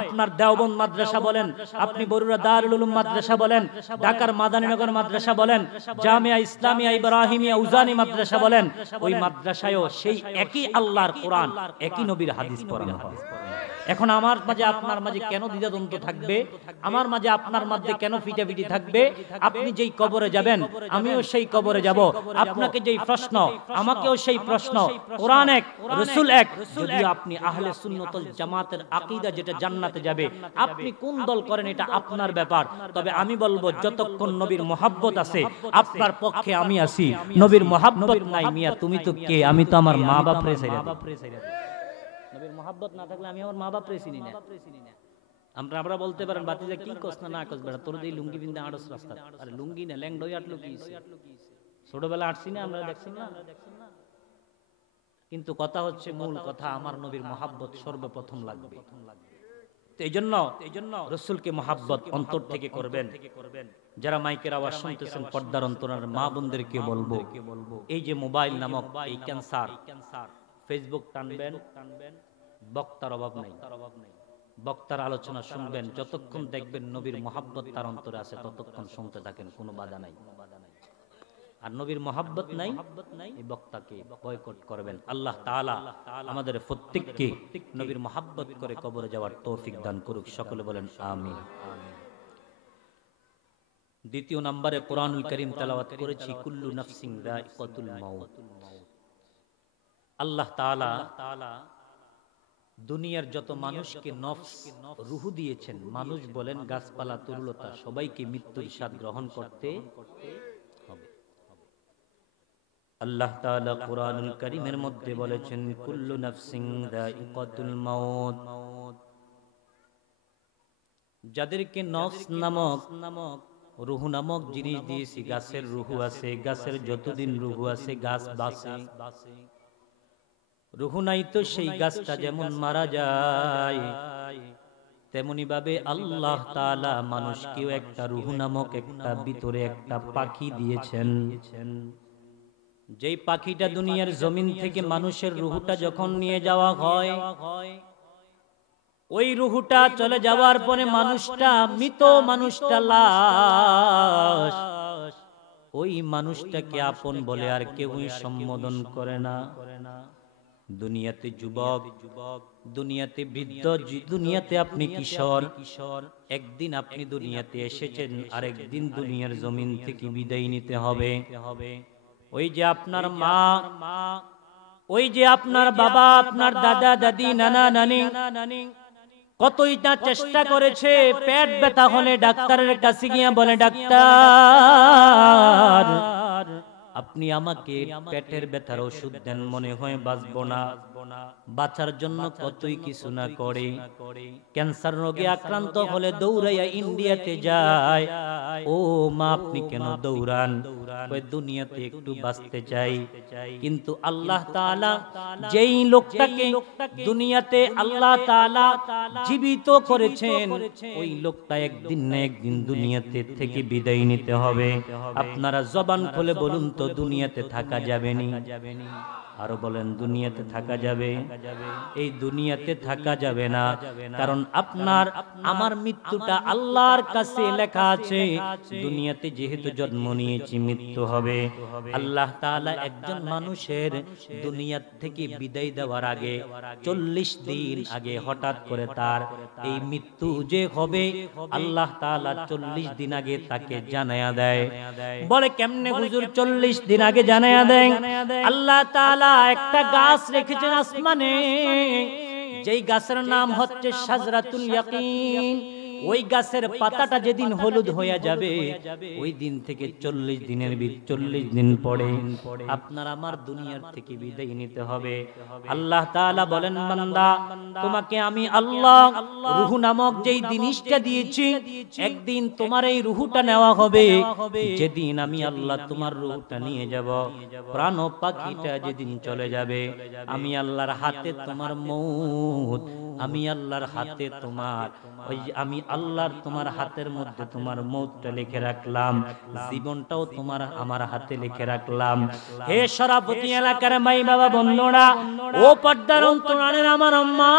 আপনার দেওবন্দ মাদ্রাসা বলেন, আপনি বরুড়া দারুল উলুম মাদ্রাসা বলেন, ঢাকার মাদানীনগর মাদ্রাসা বলেন, জামিয়া ইসলামিয়া ইব্রাহিমিয়া উজানি মাদ্রাসা বলেন, ওই মাদ্রাসায়ও সেই একই আল্লাহর কোরআন, একই নবীর হাদিস পড়ানো হয়। এখন আমার মাঝে আপনার মাঝে কেন দ্বিধাদ্বন্দ্ব থাকবে? আমার মাঝে আপনার মধ্যে কেন ফিটাফিটি থাকবে? আপনি যেই কবরে যাবেন আমিও সেই কবরে যাব, আপনাকে যেই প্রশ্ন আমাকেও সেই প্রশ্ন। কোরআন এক, রাসূল এক। যদিও আপনি আহলে সুন্নাত ওয়াল জামাতের আকীদা যেটা জান্নাতে যাবে, আপনি কোন দল করেন এটা আপনার ব্যাপার। তবে আমি বলবো যতক্ষণ নবীর মুহাব্বত আছে আপনার পক্ষে আমি আছি। নবীর মুহাব্বত নাই মিয়া তুমি তো কে? আমি তো আমার মা বাপ রে ছেড়ে নবীর মুহাব্বত না থাকলে আমি আমার মা বাপ রে চিনি না। আমরা বলতে পারেন বাতিজা কি কস না কস বেটা, তোর এই লুঙ্গি পিন্দা আড়স রাস্তা। আরে লুঙ্গি না, ল্যাংডই আটলো কি ছোটবেলা আটছি না আমরা, দেখছেন না? কিন্তু কথা হচ্ছে, মূল কথা আমার নবীর মুহাব্বত সর্বপ্রথম লাগবে। এই জন্য রাসূলকে মুহাব্বত অন্তর থেকে করবেন। যারা মাইকের আওয়াজ শুনতেছেন পর্দার অন্তরার মা বোনদেরকে বলবো, এই যে মোবাইল নামক এই ক্যান্সার, ফেসবুক টানবেন, বক্তার অভাব নাই, বক্তার আলোচনা শুনবেন। যতক্ষণ দেখবেন নবীর মুহাব্বত তার অন্তরে আছে ততক্ষণ শুনতে থাকেন, কোনো বাধা নাই। আর নবীর মুহাব্বত নাই, এই বক্তাকে বয়কট করবেন। আল্লাহ তাআলা আমাদের প্রত্যেককে নবীর মুহাব্বত করে কবরে যাওয়ার তৌফিক দান করুক। সকলে বলেন আমিন। দ্বিতীয় নম্বরে কোরআনুল কারীম তেলাওয়াত করেছি, কুল্লু নাফসিন যায়িকাতুল মাউত। আল্লাহ তাআলা দুনিয়ার যত মানুষকে নফস রূহ দিয়েছেন, মানুষ বলেন গাছপালা তরুলতা, সবাইকে মৃত্যুর স্বাদ গ্রহণ করতে হবে। আল্লাহ তাআলা কোরআনুল কারীমের মধ্যে বলেছেন, কুল্লু নাফসিন যায়িকাতুল মাউত। যাদেরকে নফস নামক রূহ নামক জিনিস দিয়েছি, গাছের রূহ আছে, গাছের যতদিন রূহ আছে গাছ বাঁচে। রূহ নাই তো সেই গাছটা যেমন মারা যায়, তেমনি ভাবে আল্লাহ তাআলা মানুষকেও একটা রূহ নামক একটা ভিতরে একটা পাখি দিয়েছেন। যেই পাখিটা দুনিয়ার জমিন থেকে মানুষের রূহটা যখন নিয়ে যাওয়া হয়, ওই রুহুটা চলে যাওয়ার পরে মানুষটা মৃত, মানুষটা লাশ, ওই মানুষটাকে আপন বলে আর কেউই সম্বোধন করে না। দুনিয়াতে যুবক, দুনিয়াতে বৃদ্ধ, দুনিয়াতে আপনি কিশোর, একদিন আপনি দুনিয়াতে এসেছেন, আরেকদিন দুনিয়ার জমিন থেকে বিদায় নিতে হবে। ওই যে আপনার মা, ওই যে আপনার বাবা, আপনার দাদা দাদি, নানা নানি কতই না চেষ্টা করেছে, পেট ব্যথা হলে ডাক্তারের কাছে গিয়ে বলে, ডাক্তার আপনি আমাকে পেটের ব্যথার ওষুধ দেন, মনে হয় বাঁচবো না। বাঁচার জন্য কতই কিছু না করে। ক্যান্সার রোগে আক্রান্ত হলে দৌড়াইয়া ইন্ডিয়াতে যায়। ও মা, আপনি কেন দৌড়ান? দুনিয়াতে একটু বাঁচতে চাই। কিন্তু আল্লাহ তাআলা যেই লোকটাকে দুনিয়াতে আল্লাহ তাআলা জীবিত করেছেন, ওই লোকটা একদিন না একদিন দুনিয়াতে থেকে বিদায় নিতে হবে। আপনারা জবান খুলে বলুন তো, দুনিয়াতে থাকা যাবে না? আরো বলেন, দুনিয়াতে থাকা যাবে? এই দুনিয়াতে থাকা যাবে না, কারণ আপনার আমার মৃত্যুটা আল্লাহর কাছে লেখা আছে। দুনিয়াতে যেহেতু জন্ম নিয়েছি, মৃত্যু হবে। আল্লাহ তাআলা একজন মানুষের দুনিয়া থেকে বিদায় দেওয়ার আগে 40 দিন আগে হঠাৎ করে তার এই মৃত্যু যে হবে, আল্লাহ তাআলা 40 দিন আগে তাকে জানায়া দেয়। বলে কেমনে হুজুর 40 দিন আগে জানায়া দেন? আল্লাহ তাআলা একটা গাছ রেখেছেন আসমানে, যেই গাছের নাম হচ্ছে শাজরাতুল ইয়াকিন। ওই গাছের পাতাটা যেদিন হলুদ হয়ে যাবে, ওই দিন থেকে 40 দিন পরে আপনার আমার দুনিয়ার থেকে বিদায় নিতে হবে। আল্লাহ তাআলা বলেন, বান্দা তোমাকে আমি আল্লাহ রূহ নামক যেই জিনিসটা দিয়েছি, একদিন তোমার এই রূহটা নেওয়া হবে। যেদিন আমি আল্লাহ তোমার রূহটা নিয়ে যাব, প্রাণ পাখিটা যেদিন চলে যাবে, আমি আল্লাহর হাতে তোমার মউত, আমি আল্লাহর হাতে তোমার ওই আমি আল্লাহর তোমার হাতের মধ্যে তোমার মউতটা লিখে রাখলাম, জীবনটাও তোমার আমার হাতে লিখে রাখলাম। হে সরাফতি এলাকার মাই বাবা বন্ধুরা, ও পর্দার অন্তরালের আমার আম্মা,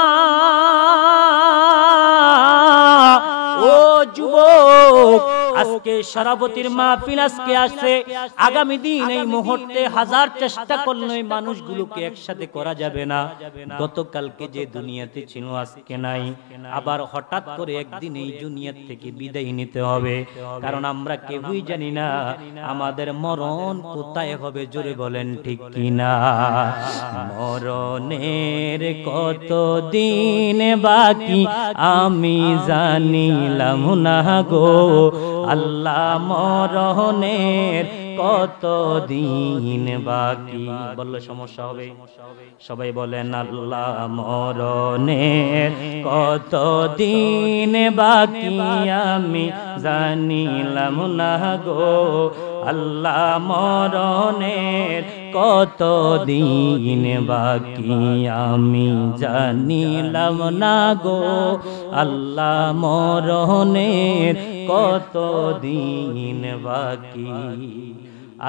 ও যুবক, আজকে সরাবতীর মাহফিল আজকে আসে, আগামী দিন এই মুহূর্তে হাজার চেষ্টা করলে মানুষগুলোকে একসাথে করা যাবে না। গতকালকে যে দুনিয়াতে ছিল আজকে নাই, আবার হঠাৎ করে একদিন এই দুনিয়া থেকে বিদায় নিতে হবে। কারণ আমরা কেউই জানি না আমাদের মরণ কোথায় হবে। জোরে বলেন ঠিক কিনা? মরণের কত দিন বাকি আমি জানিলাম না গো আল্লাহ, মরণের কত দিন বাকি। বললে সমস্যা হবে। সবাই বলেন, আল্লাহ মরণের কত দিন বাকি আমি জানিলাম না গো আল্লাহ, মরণের কত দিন বাকি আমি জানিলাম না গো আল্লাহ, মরণের কত দিন বাকি।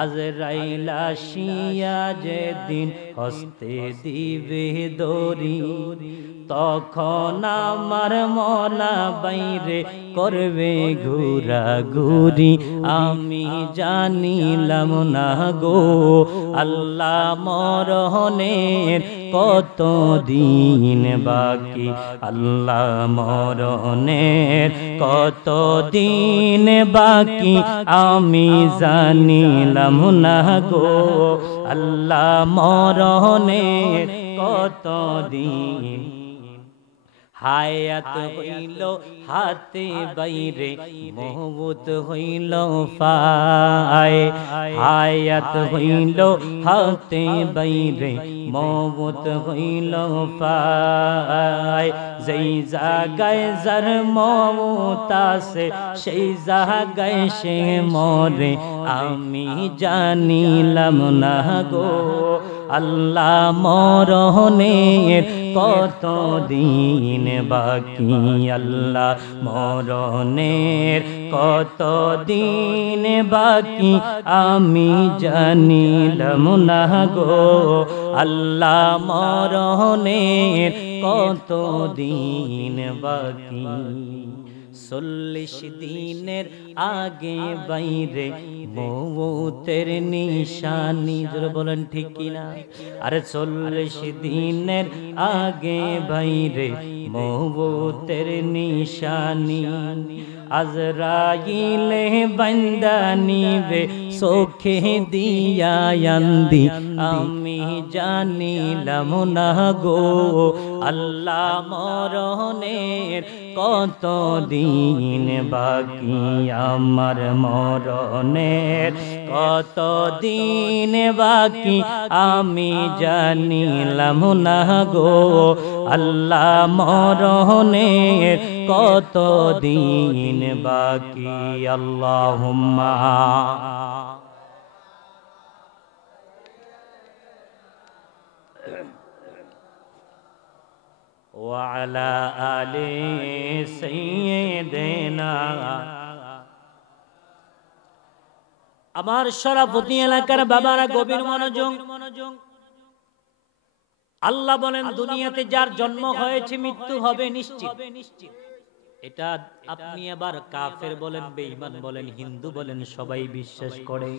আজরাইল আসিয়া যেদিন হস্তে দিবে দড়ি, তখন আমার মনা বাইরে করবে ঘুরাঘুরি, আমি জানিলাম না গো আল্লাহ, মরণের কত দিন বাকি, আল্লাহ মরণের কত দিন বাকি আমি জানিলাম না গো আল্লাহ, মরণের কত দিন। হায়াত হইল হাতে বাইরে, মওত হইল পায়, হায়াত হইল হাতে বাইরে, মওত হইল পায়। যেই জায়গায় যার মওত আছে সেই জায়গায় সে মরে, আমি জানিলাম না গো আল্লাহ, মরণের কত দিন বাকি আল্লাহ মরণের কত দিন বাকি আমি জানিলাম না গো আল্লাহ মরণের কত দিন বাকি 40 দিনের আগে বাইরে মৌতের নিশানি জোরে বলেন ঠিক কিনা আরে 40 দিনের আগে বাইরে মৌতের নিশানি আজরাইলে বান্দা নিবে চোখে দিয়া আন্দি আমি জানিলাম না গো আল্লাহ মরণের কত দিন বাকি আমার মরণের কত দিন বাকি আমি জানিলাম না গো আল্লাহ মরণের কত দিন বাকি আল্লাহুম্মা وعلى آل سيدنا আমার শরাফতি এলাকার বাবারা গভীর মনোযোগ আল্লাহ বলেন দুনিয়াতে যার জন্ম হয়েছে মৃত্যু হবে নিশ্চিত এটা আপনি আবার কাফের বলেন বেঈমান বলেন হিন্দু বলেন সবাই বিশ্বাস করে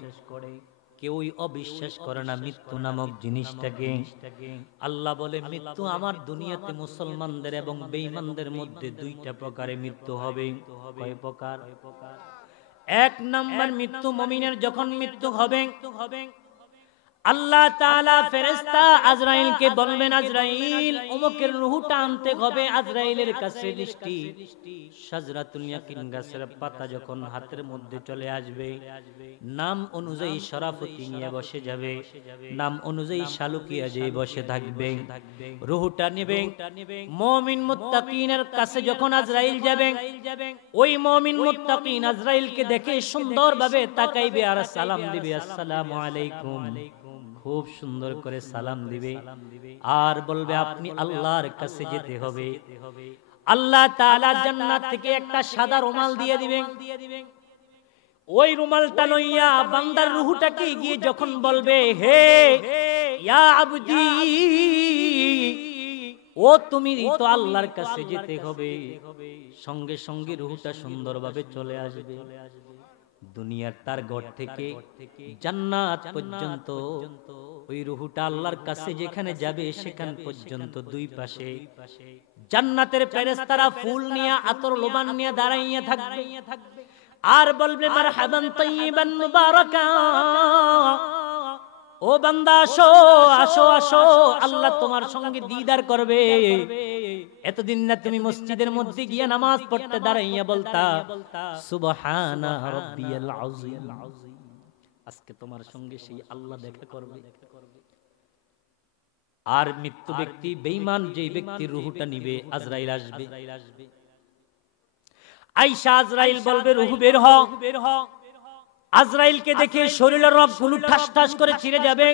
কেউই অবিশ্বাস করে না মৃত্যু নামক জিনিসটাকে আল্লাহ বলে মৃত্যু আমার দুনিয়াতে মুসলমানদের এবং বেঈমানদের মধ্যে দুইটা প্রকারে মৃত্যু হবে কয় প্রকার এক নাম্বার মৃত্যু মুমিনের যখন মৃত্যু হবে আল্লাহ তাআলা ফেরেশতা আজরাইলকে বলবেন আজরাইল অমুকের রূহটা আনতে হবে আজরাইলের কাছে দৃষ্টি শাজরাতুল ইয়াকিন গাছের পাতা যখন হাতের মধ্যে চলে আসবে নাম অনুযায়ী শরাফতি নিয়ে বসে যাবে নাম অনুযায়ী শালুকিয়া যে বসে থাকবে রূহটা নেবে মুমিন মুত্তাকিনের কাছে যখন আজরাইল যাবে ওই মুমিন মুত্তাকিন আজরাইলকে দেখে সুন্দরভাবে তাকাইবে আর সালাম দিবে আসসালামু আলাইকুম খুব সুন্দর করে সালাম দিবে আর বলবে আপনি আল্লাহর কাছে যেতে হবে আল্লাহ তাআলা জান্নাত থেকে একটা সাদা রুমাল দিয়ে দিবেন ওই রুমালটা লইয়া বান্দার রূহটাকে গিয়ে যখন বলবে হে ইয়া আবদি ও তুমি তো আল্লাহর কাছে যেতে হবে সঙ্গে সঙ্গে রূহটা সুন্দরভাবে চলে আসবে দুনিয়ার তার ঘর থেকে জান্নাত পর্যন্ত ওই রূহটা আল্লাহর কাছে যেখানে যাবে সেখান পর্যন্ত দুই পাশে জান্নাতের ফেরেশতারা ফুল নিয়ে আতর লোবান নিয়ে দাঁড়াইয়া থাকবে আর বলবে মারহাবান তাইয়িবান মুবারাকা ও বান্দা আসো আসো আসো আল্লাহ তোমার সঙ্গে দিদার করবে এতদিন না তুমি মসজিদের মধ্যে গিয়ে নামাজ পড়তে দাঁড়াইয়া বলতা সুবহানা রাব্বিয়াল আযীম আজকে তোমার সঙ্গে সেই আল্লাহ দেখা করবে আর মৃত্যু ব্যক্তি বেঈমান যেই ব্যক্তির রূহটা নিবে আজরাইল আসবে আয়েশা আজরাইল বলবে রূহ বের হ আজরাইলকে দেখে শরীরের রগগুলো ঠাস ঠাস করে ছিঁড়ে যাবে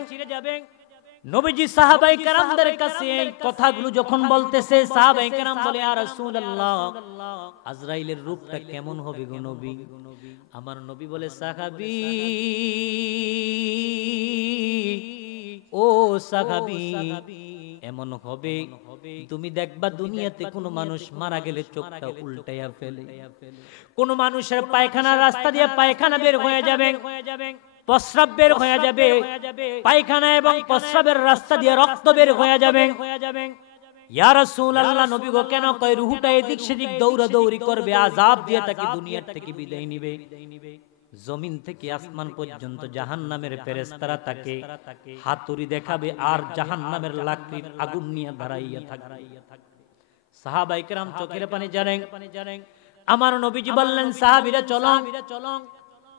নবীজি সাহাবায়ে কেরামদের কাছে এই কথাগুলো যখন বলতেছে সাহাবায়ে কেরাম বলে ইয়া রাসূলুল্লাহ আজরাইলের রূপটা কেমন হবে গো নবী আমার নবী বলে সাহাবী ও সাহাবী এমন হবে তুমি দেখবা দুনিয়াতে কোন মানুষ মারা গেলে চোখটা উল্টাইয়া ফেলে কোন মানুষের পায়খানার রাস্তা দিয়ে পায়খানা বের হয়ে যাবে প্রস্রাব বের হয়ে যাবে পায়খানা এবং প্রস্রাবের রাস্তা দিয়ে রক্ত বের হয়ে যাবে ইয়া রাসূলুল্লাহ নবী গো কেন কয় রূহটা এদিক সেদিক দৌড়াদৌড়ি করবে আযাব দিয়ে তাকে দুনিয়ার থেকে বিদায় নিবে জমিন থেকে আসমান পর্যন্ত জাহান্নামের ফেরেশতারা তাকে হাতুড়ি দেখাবে আর জাহান্নামের লাকড়ির আগুন নিয়ে দাঁড়াইয়া থাকবে সাহাবায়ে কেরাম চোখের পানি জানেন আমার নবীজি বললেন সাহাবীরা চলো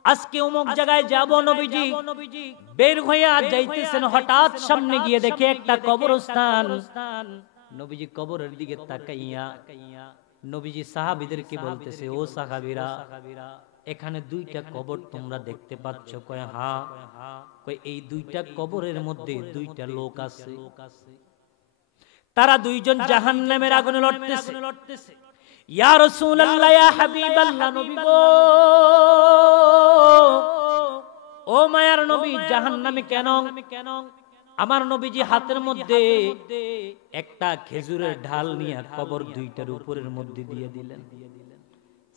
আজকে অমুক জায়গায় যাব নবীজি বের হইয়া যাইতেছেন হঠাৎ সামনে গিয়ে দেখে একটা কবরস্থান নবীজি কবরের দিকে তাকাইয়া নবীজি সাহাবীদেরকে বলতেছে ও সাহাবীরা এখানে দুইটা কবর তোমরা দেখতে পাচ্ছ কয় হ্যাঁ কয় এই দুইটা কবরের মধ্যে দুইটা লোক আছে তারা দুইজন জাহান্নামের আগুনে লড়তেছে। ইয়া রাসূলুল্লাহ, ইয়া হাবিবাল্লাহ, নবী গো, ও মায়ার নবী, জাহান্নামে কেন? আমার নবীজি হাতের মধ্যে একটা খেজুরের ঢাল নিয়ে কবর দুইটার উপরের মধ্যে দিয়ে দিলেন।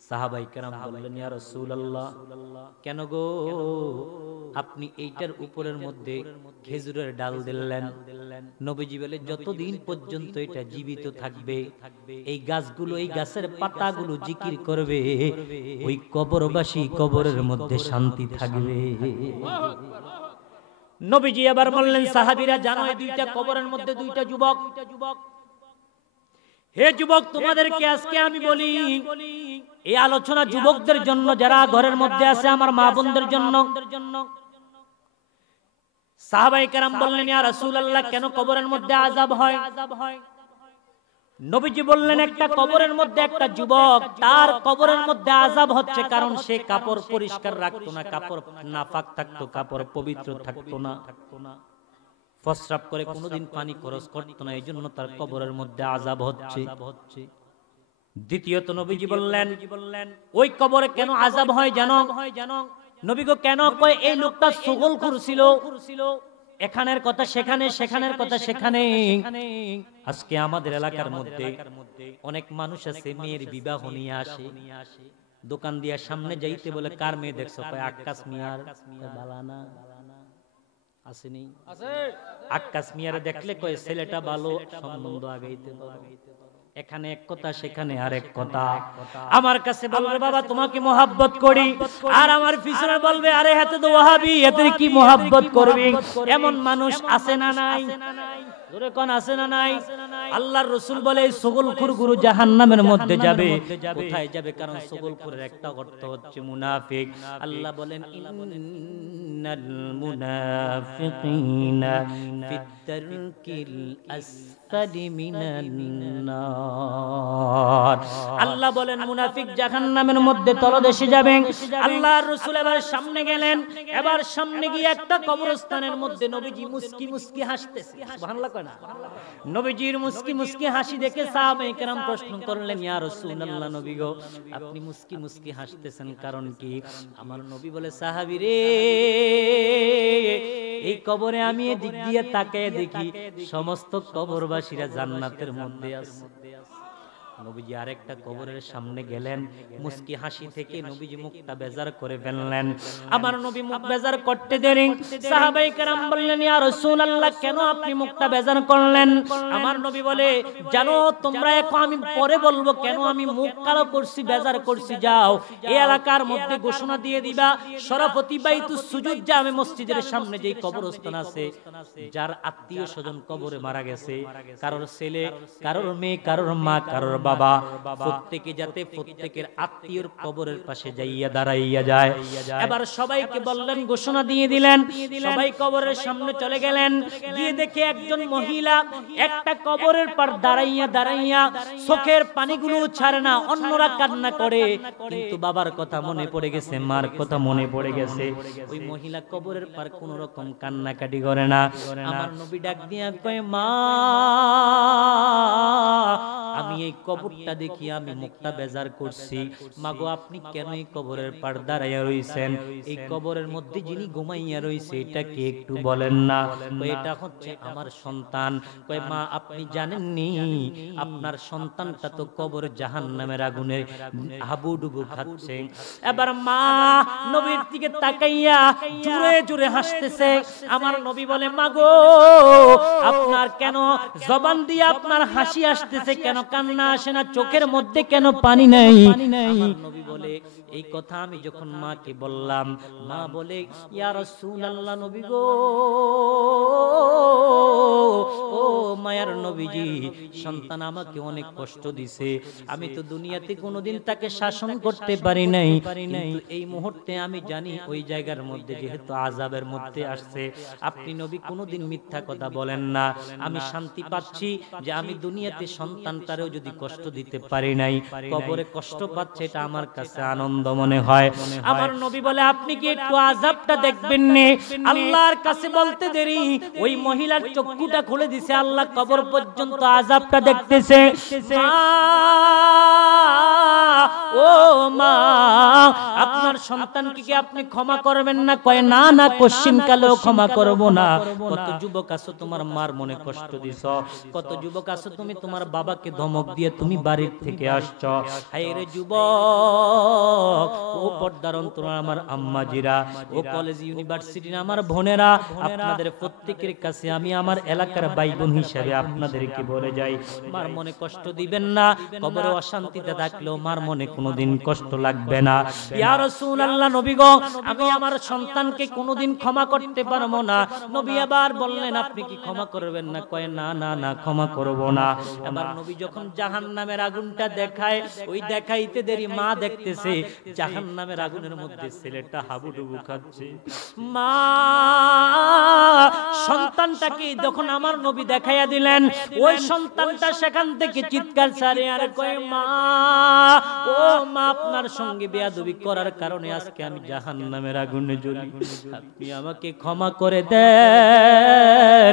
সাহাবাই কেরাম বললেন, ইয়া রাসূলুল্লাহ, কেন গো আপনি এইটার উপরের মধ্যে খেজুরের ডাল দিলেন? নবীজি বলে, যতদিন পর্যন্ত এটা জীবিত থাকবে, এই গাছগুলো, এই গাছের পাতাগুলো জিকির করবে, ওই কবরবাসী কবরের মধ্যে শান্তি থাকবে। নবীজি আবার বললেন, সাহাবীরা জানো, এই দুইটা কবরের মধ্যে দুইটা যুবক। হে যুবক, তোমাদেরকে আজকে আমি বলি, এই আলোচনা যুবকদের জন্য, যারা ঘরের মধ্যে আছে, আমার মা বোনদের জন্য। সাহাবায়ে কেরাম বললেন, ইয়া রাসূলুল্লাহ, কেন কবরের মধ্যে আযাব হয়? নবীজি বললেন, একটা কবরের মধ্যে একটা যুবক, তার কবরের মধ্যে আযাব হচ্ছে কারণ সে কাপড় পরিষ্কার রাখতো না, কাপড় নাপাক থাকতো, কাপড় পবিত্র থাকতো না, প্রস্রাব করে কোনোদিন পানি খরচ করতো না, এইজন্য তার কবরের মধ্যে আযাব হচ্ছে। দ্বিতীয়ত নবীজি বললেন, ওই কবরে কেন আযাব হয় জানো? নবী গো, কেন? কয়, এই লোকটা সুগলখোর ছিল, এখানের কথা সেখানে, সেখানের কথা সেখানে। আজকে আমাদের এলাকার মধ্যে অনেক মানুষ আছে, মেয়ের বিবাহ নিয়ে আসে, দোকান দিয়া সামনে যাইতে বলে, কার মেয়ে দেখছো? কয়, আক্কাস মিয়ার। বালানা আসেনি? আক্কাস মিয়ারে দেখলে কয়, ছেলেটা ভালো, সম্বন্ধ আগাইতে পারে। এখানে এক কথা, সেখানে আরেক কথা। আমার কাছে বলবে, বাবা তোমাকে মোহাব্বত করি, আর আমার পিছনে বলবে, আরে হাতে তো ওয়াহাবি, এতে কি মোহাব্বত করবি? এমন মানুষ আছে না নাই? জোরে কোন আছে না নাই? আল্লাহর রাসূল বলে, সুগলখোর গুরু জাহান্নামের মধ্যে যাবে। কোথায় যাবে? কারণ সুগলখোরের একটা অর্থ হচ্ছে মুনাফিক। আল্লাহ বলেন, ইন্নাল মুনাফিকিনা ফিদ-দারকিল আসফালি মিনান নার। আল্লাহ বলেন, মুনাফিক জাহান্নামের মধ্যে তলদেশে যাবে। আল্লাহর রাসূল এবার সামনে গেলেন, এবার সামনে গিয়ে একটা কবরস্থানের মধ্যে নবীজি মুস্কি মুস্কি হাসতেছে। সুবহানাল্লাহ কয় না? নবীজির মুস্কি মুস্কি হাসি দেখে সাহাবায়ে কেরাম প্রশ্ন করলেন, ইয়া রাসূলুল্লাহ, নবী গো, আপনি মুস্কি মুস্কি হাসতেছেন, কারণ কি? আমার নবী বলে, সাহাবী রে, এই কবরে আমি এদিক দিয়ে তাকায় দেখি সমস্ত কবরবাসীরা জান্নাতের মধ্যে আছে। নবীজি আরেকটা কবরের সামনে গেলেন, মুস্কি হাসি থেকে নবীজি মুখটা বেজার করে ফেললেন। আমার নবী মুখ বেজার করতে দেরি, সাহাবায়ে কেরাম বললেন, ইয়া রাসূলুল্লাহ, কেন আপনি মুখটা বেজার করলেন? আমার নবী বলে, জানো তোমরা, এখন আমি পরে বলবো কেন আমি মুখ কালো করছি, বেজার করছি। যাও এই এলাকার মধ্যে ঘোষণা দিয়ে দিবা, শরাফতি বাইতুস সুজুদ জামে মসজিদের সামনে যেই কবরস্থান আছে, যার আত্মীয় স্বজন কবরে মারা গেছে, কারোর ছেলে, কারোর মেয়ে, কারোর মা, কারোর বাবা, প্রত্যেকে যাতে প্রত্যেকের আত্মীয়র কবরের পাশে যাইয়া দাঁড়াইয়া যায়। এবার সবাইকে বললেন, ঘোষণা দিয়ে দিলেন, সবাই কবরের সামনে চলে গেলেন। গিয়ে দেখে একজন মহিলা একটা কবরের পার দাঁড়াইয়া দাঁড়াইয়া চোখের পানিগুলো ছাড়ে না, অন্যরা কান্না করে, কিন্তু বাবার কথা মনে পড়ে গেছে, মার কথা মনে পড়ে গেছে। ওই মহিলা কবরের পার কোন রকম কান্নাকাটি করে না। আমার নবী ডাক দিয়া কয়, মা, আমি এই কবরটা দেখি আমি মুখটা বেজার করছি। মাগো, আপনি কেন এই কবরের পার দাঁড়াইয়া রইছেন? এই কবরের মধ্যে যিনি ঘুমাইয়া রইছে, এটা কি একটু বলেন না? এটা হচ্ছে আমার সন্তান। কয়, মা, আপনি জানেননি আপনার সন্তানটা তো কবর জাহান্নামের আগুনে হাবুডুবু খাচ্ছে। এবার মা নবীর দিকে তাকাইয়া জোরে জোরে হাসতেছে। আমার নবী বলে, মাগো, আপনার কেন জবান দিয়ে আপনার হাসি আসতেছে, কেন কান্না আসে না? চোখের মধ্যে কেন পানি নাই? আমার নবী বলে, এই কথা আমি যখন মাকে বললাম, মা বলে, ইয়া রাসূলুল্লাহ, নবী গো, ও মায়ার নবীজি, সন্তান আমাকে অনেক কষ্ট দিছে, আমি তো দুনিয়াতে কোনোদিন তাকে শাসন করতে পারি নাই, কিন্তু এই মুহূর্তে আমি জানি ওই জায়গার মধ্যে যেহেতু আযাবের মধ্যে আসছে, আপনি নবী কোনোদিন মিথ্যা কথা বলেন না। আমি শান্তি পাচ্ছি যে আমি দুনিয়াতে সন্তানটা সন্তানটারেও যদি কষ্ট দিতে পারি নাই, কবরে কষ্ট পাচ্ছে, এটা আমার কাছে আনন্দ মনে হয়। আমার নবী বলে আপনি কি একটু আযাবটা দেখবেন নে? আল্লাহর কাছে বলতে দেরি, ওই মহিলার চক্ষুটা খুলে দিছে, আল্লাহ কবর পর্যন্ত আযাবটা দেখতেছে। ও মা, আপনার সন্তানকে কি আপনি ক্ষমা করবেন না? কয় না না, কোশ্চিন কালেও ক্ষমা করব না। কত যুবক আছো তোমার মার মনে কষ্ট দিছ, কত যুবক আছো তুমি তোমার বাবাকে ধমক দিয়ে তুমি বাড়ির থেকে আসছো। হায় রে যুবক, ও পর্দার অন্তরাল আমার আম্মাজিরা, ও কলেজ ইউনিভার্সিটির আমার বোনেরা, আপনাদের প্রত্যেকের কাছে আমি আমার এলাকার ভাই বোন হিসেবে আপনাদেরকে বলে যাই, মার মনে কষ্ট দিবেন না। কবরে অশান্তিতে থাকলেও মার মনে কোনোদিন কষ্ট লাগবে না। ইয়া রাসূলুল্লাহ, নবী গো, আমি আমার সন্তানকে কোনোদিন ক্ষমা করতে পারবো না। নবী আবার বললেন আপনি কি ক্ষমা করবেন না? কয় না না না, ক্ষমা করব না। এবার নবী যখন জাহান্নামের আগুনটা দেখায়, ওই দেখাইতে দেরি মা দেখতেছে জাহান্নামের আগুনের মধ্যে ছেলেটা হাবুডুবু খাচ্ছে। মা সন্তানটাকে যখন আমার নবী দেখাইয়া দিলেন, ওই সন্তানটা সেখান থেকে চিৎকার ছাড়ে আর কয় মা, ও মা, আপনার সঙ্গে বেয়াদবি করার কারণে আজকে আমি জাহান্নামের আগুনে জ্বলি, আপনি আমাকে ক্ষমা করে দেন।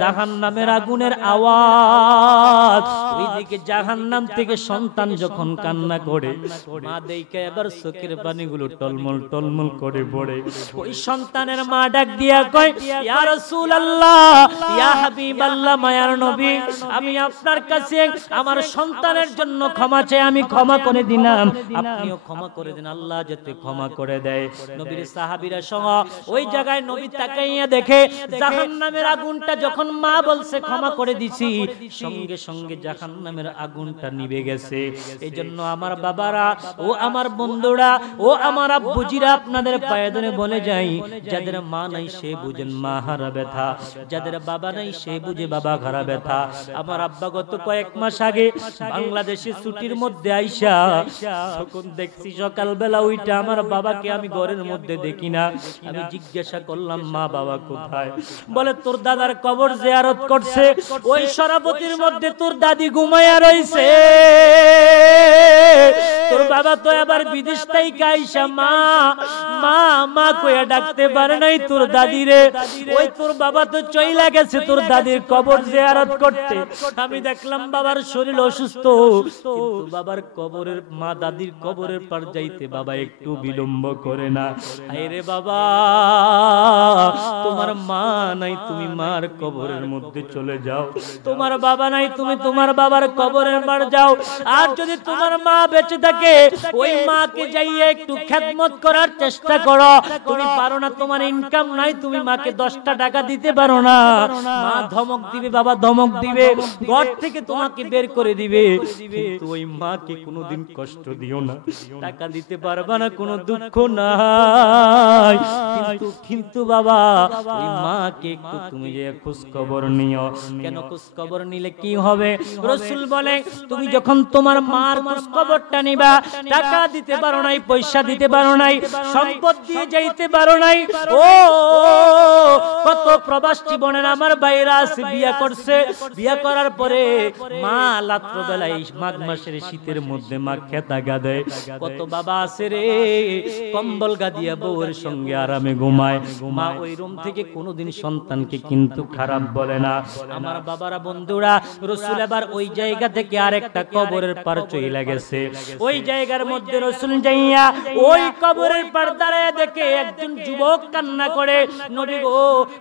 জাহান্নামের আগুনের আওয়াজ, ওইদিকে জাহান্নাম থেকে সন্তান যখন কান্না করে, মা দেখে এবার চোখের পানিগুলো টলমল টলমল করে পড়ে। ওই সন্তানের মা ডাক দিয়া কয় ইয়া রাসূলুল্লাহ, ইয়া হাবিবাল্লাহ, মায়ার নবী, আমি আপনার কাছে আমার সন্তানের জন্য ক্ষমা চাই, আমি ক্ষমা করে দিলাম, আপনিও ক্ষমা করে দিন, আল্লাহ যাতে ক্ষমা করে দেয়। নবীর সাহাবীরা সহ ওই জায়গায় নবী তাকাইয়া দেখে জাহান্নামের আগুনটা যখন মা বলছে ক্ষমা করে দিছি, সঙ্গে সঙ্গে জাহান্নামের আগুনটা নিভে গেছে। এইজন্য আমার বাবারা, ও আমার বন্ধুরা, ও আমার আব্বুজিরা, আপনাদের পায়ে ধরে বলে যাই, যাদের মা নাই সে বুঝেন মা হারা ব্যথা, যাদের বাবা নাই সে বুঝে বাবা হারা ব্যথা। আমার আব্বা গত কয়েক মাস আগে বাংলাদেশে ছুটির মধ্যে আইসা, তখন দেখছি সকালবেলা ওইটা আমার বাবাকে আমি ঘরের মধ্যে দেখি না। আমি জিজ্ঞাসা করলাম মা বাবা কোথায়? বলে তোর দাদার কবর জিয়ারত করছে, ওই সরাবতীর মধ্যে তোর দাদি ঘুমায়া রইছে, তোর বাবা তো আবার বিদেশ থেকে আইসা মা মা মা কইয়া ডাকতে পারে নাই তোর দাদি রে, ওই তোর বাবা তো চইলা গেছে তোর দাদির কবর জিয়ারত করতে। আমি দেখলাম বাবার শরীর অসুস্থ, কিন্তু বাবার কবরের, মা দাদির কবরের পার যাইতে বাবা একটু বিলম্ব করে না। আরে বাবা, তোমার মা নাই, তুমি মার কবরের মধ্যে চলে যাও, তোমার বাবা নাই, তুমি তোমার বাবার কবরের পার যাও। আর যদি তোমার মা বেঁচে থাকে, ওই মাকে যাইয়ে একটু খেদমত করার চেষ্টা করো। তুমি পারো না, তোমার ইনকাম নাই, তুমি মাকে 10টা টাকা দিতে পারো না, মা ধমক দিবে, বাবা ধমক দিবে, ঘর থেকে তোমাকে বের করে দিবে, কিন্তু ওই মাকে কোনোদিন কষ্ট দিও না। টাকা দিতে পারবা না, কোনো দুঃখ নাই, কিন্তু বাবা ওই মাকে একটু তুমি যে খোঁজ খবর নিও। কেন খোঁজ খবর নিলে কি হবে? রাসূল বলে তুমি যখন তোমার মার খোঁজ খবরটা নিবা, টাকা দিতে পারো নাই, পয়সা দিতে পারো নাই, সম্পদ দিয়ে যাইতে পারো নাই। ও কত প্রবাসী বোনেরা আমার বাইরা আছে, বিয়া করছে, বিয়া করার পরে মা রাত্র বেলায় মাঘ মাসের শীতের মধ্যে মা খেতা গাদে। কত বাবা আছে রে কম্বল গাদিয়া বউয়ের সঙ্গে আরামে ঘুমায়, মা ওই রুম থেকে কোনোদিন সন্তানকে কিন্তু খারাপ বলে না। আমার বাবারা, বন্ধুরা, রাসূল এবার ওই জায়গা থেকে আরেকটা কবরের পার চলে গেছে। ওই জায়গার মধ্যে রাসূল যাইয়া ওই কবরের পার দাঁড়ায় দেখে একজন যুবক কান্না করে, নবী গো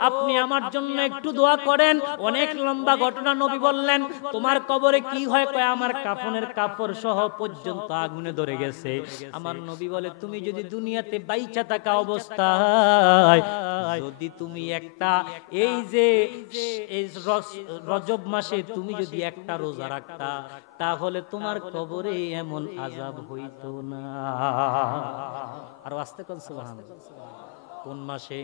আপনি আমার জন্য একটু দোয়া করেন। অনেক লম্বা ঘটনা। নবী বললেন তোমার কবরে কি হয়? কয় আমার কাফনের কাপড় সহ পর্যন্ত আগুনে ধরে গেছে। আমার নবী বলে তুমি যদি দুনিয়াতে বাইচা থাকা অবস্থায় যদি তুমি একটা এই যে রজব মাসে তুমি যদি একটা রোজা রাখতা, তাহলে তোমার কবরে এমন আযাব হইতো না। আর আস্তে কোন সুবহানাল্লাহ। কোন মাসে?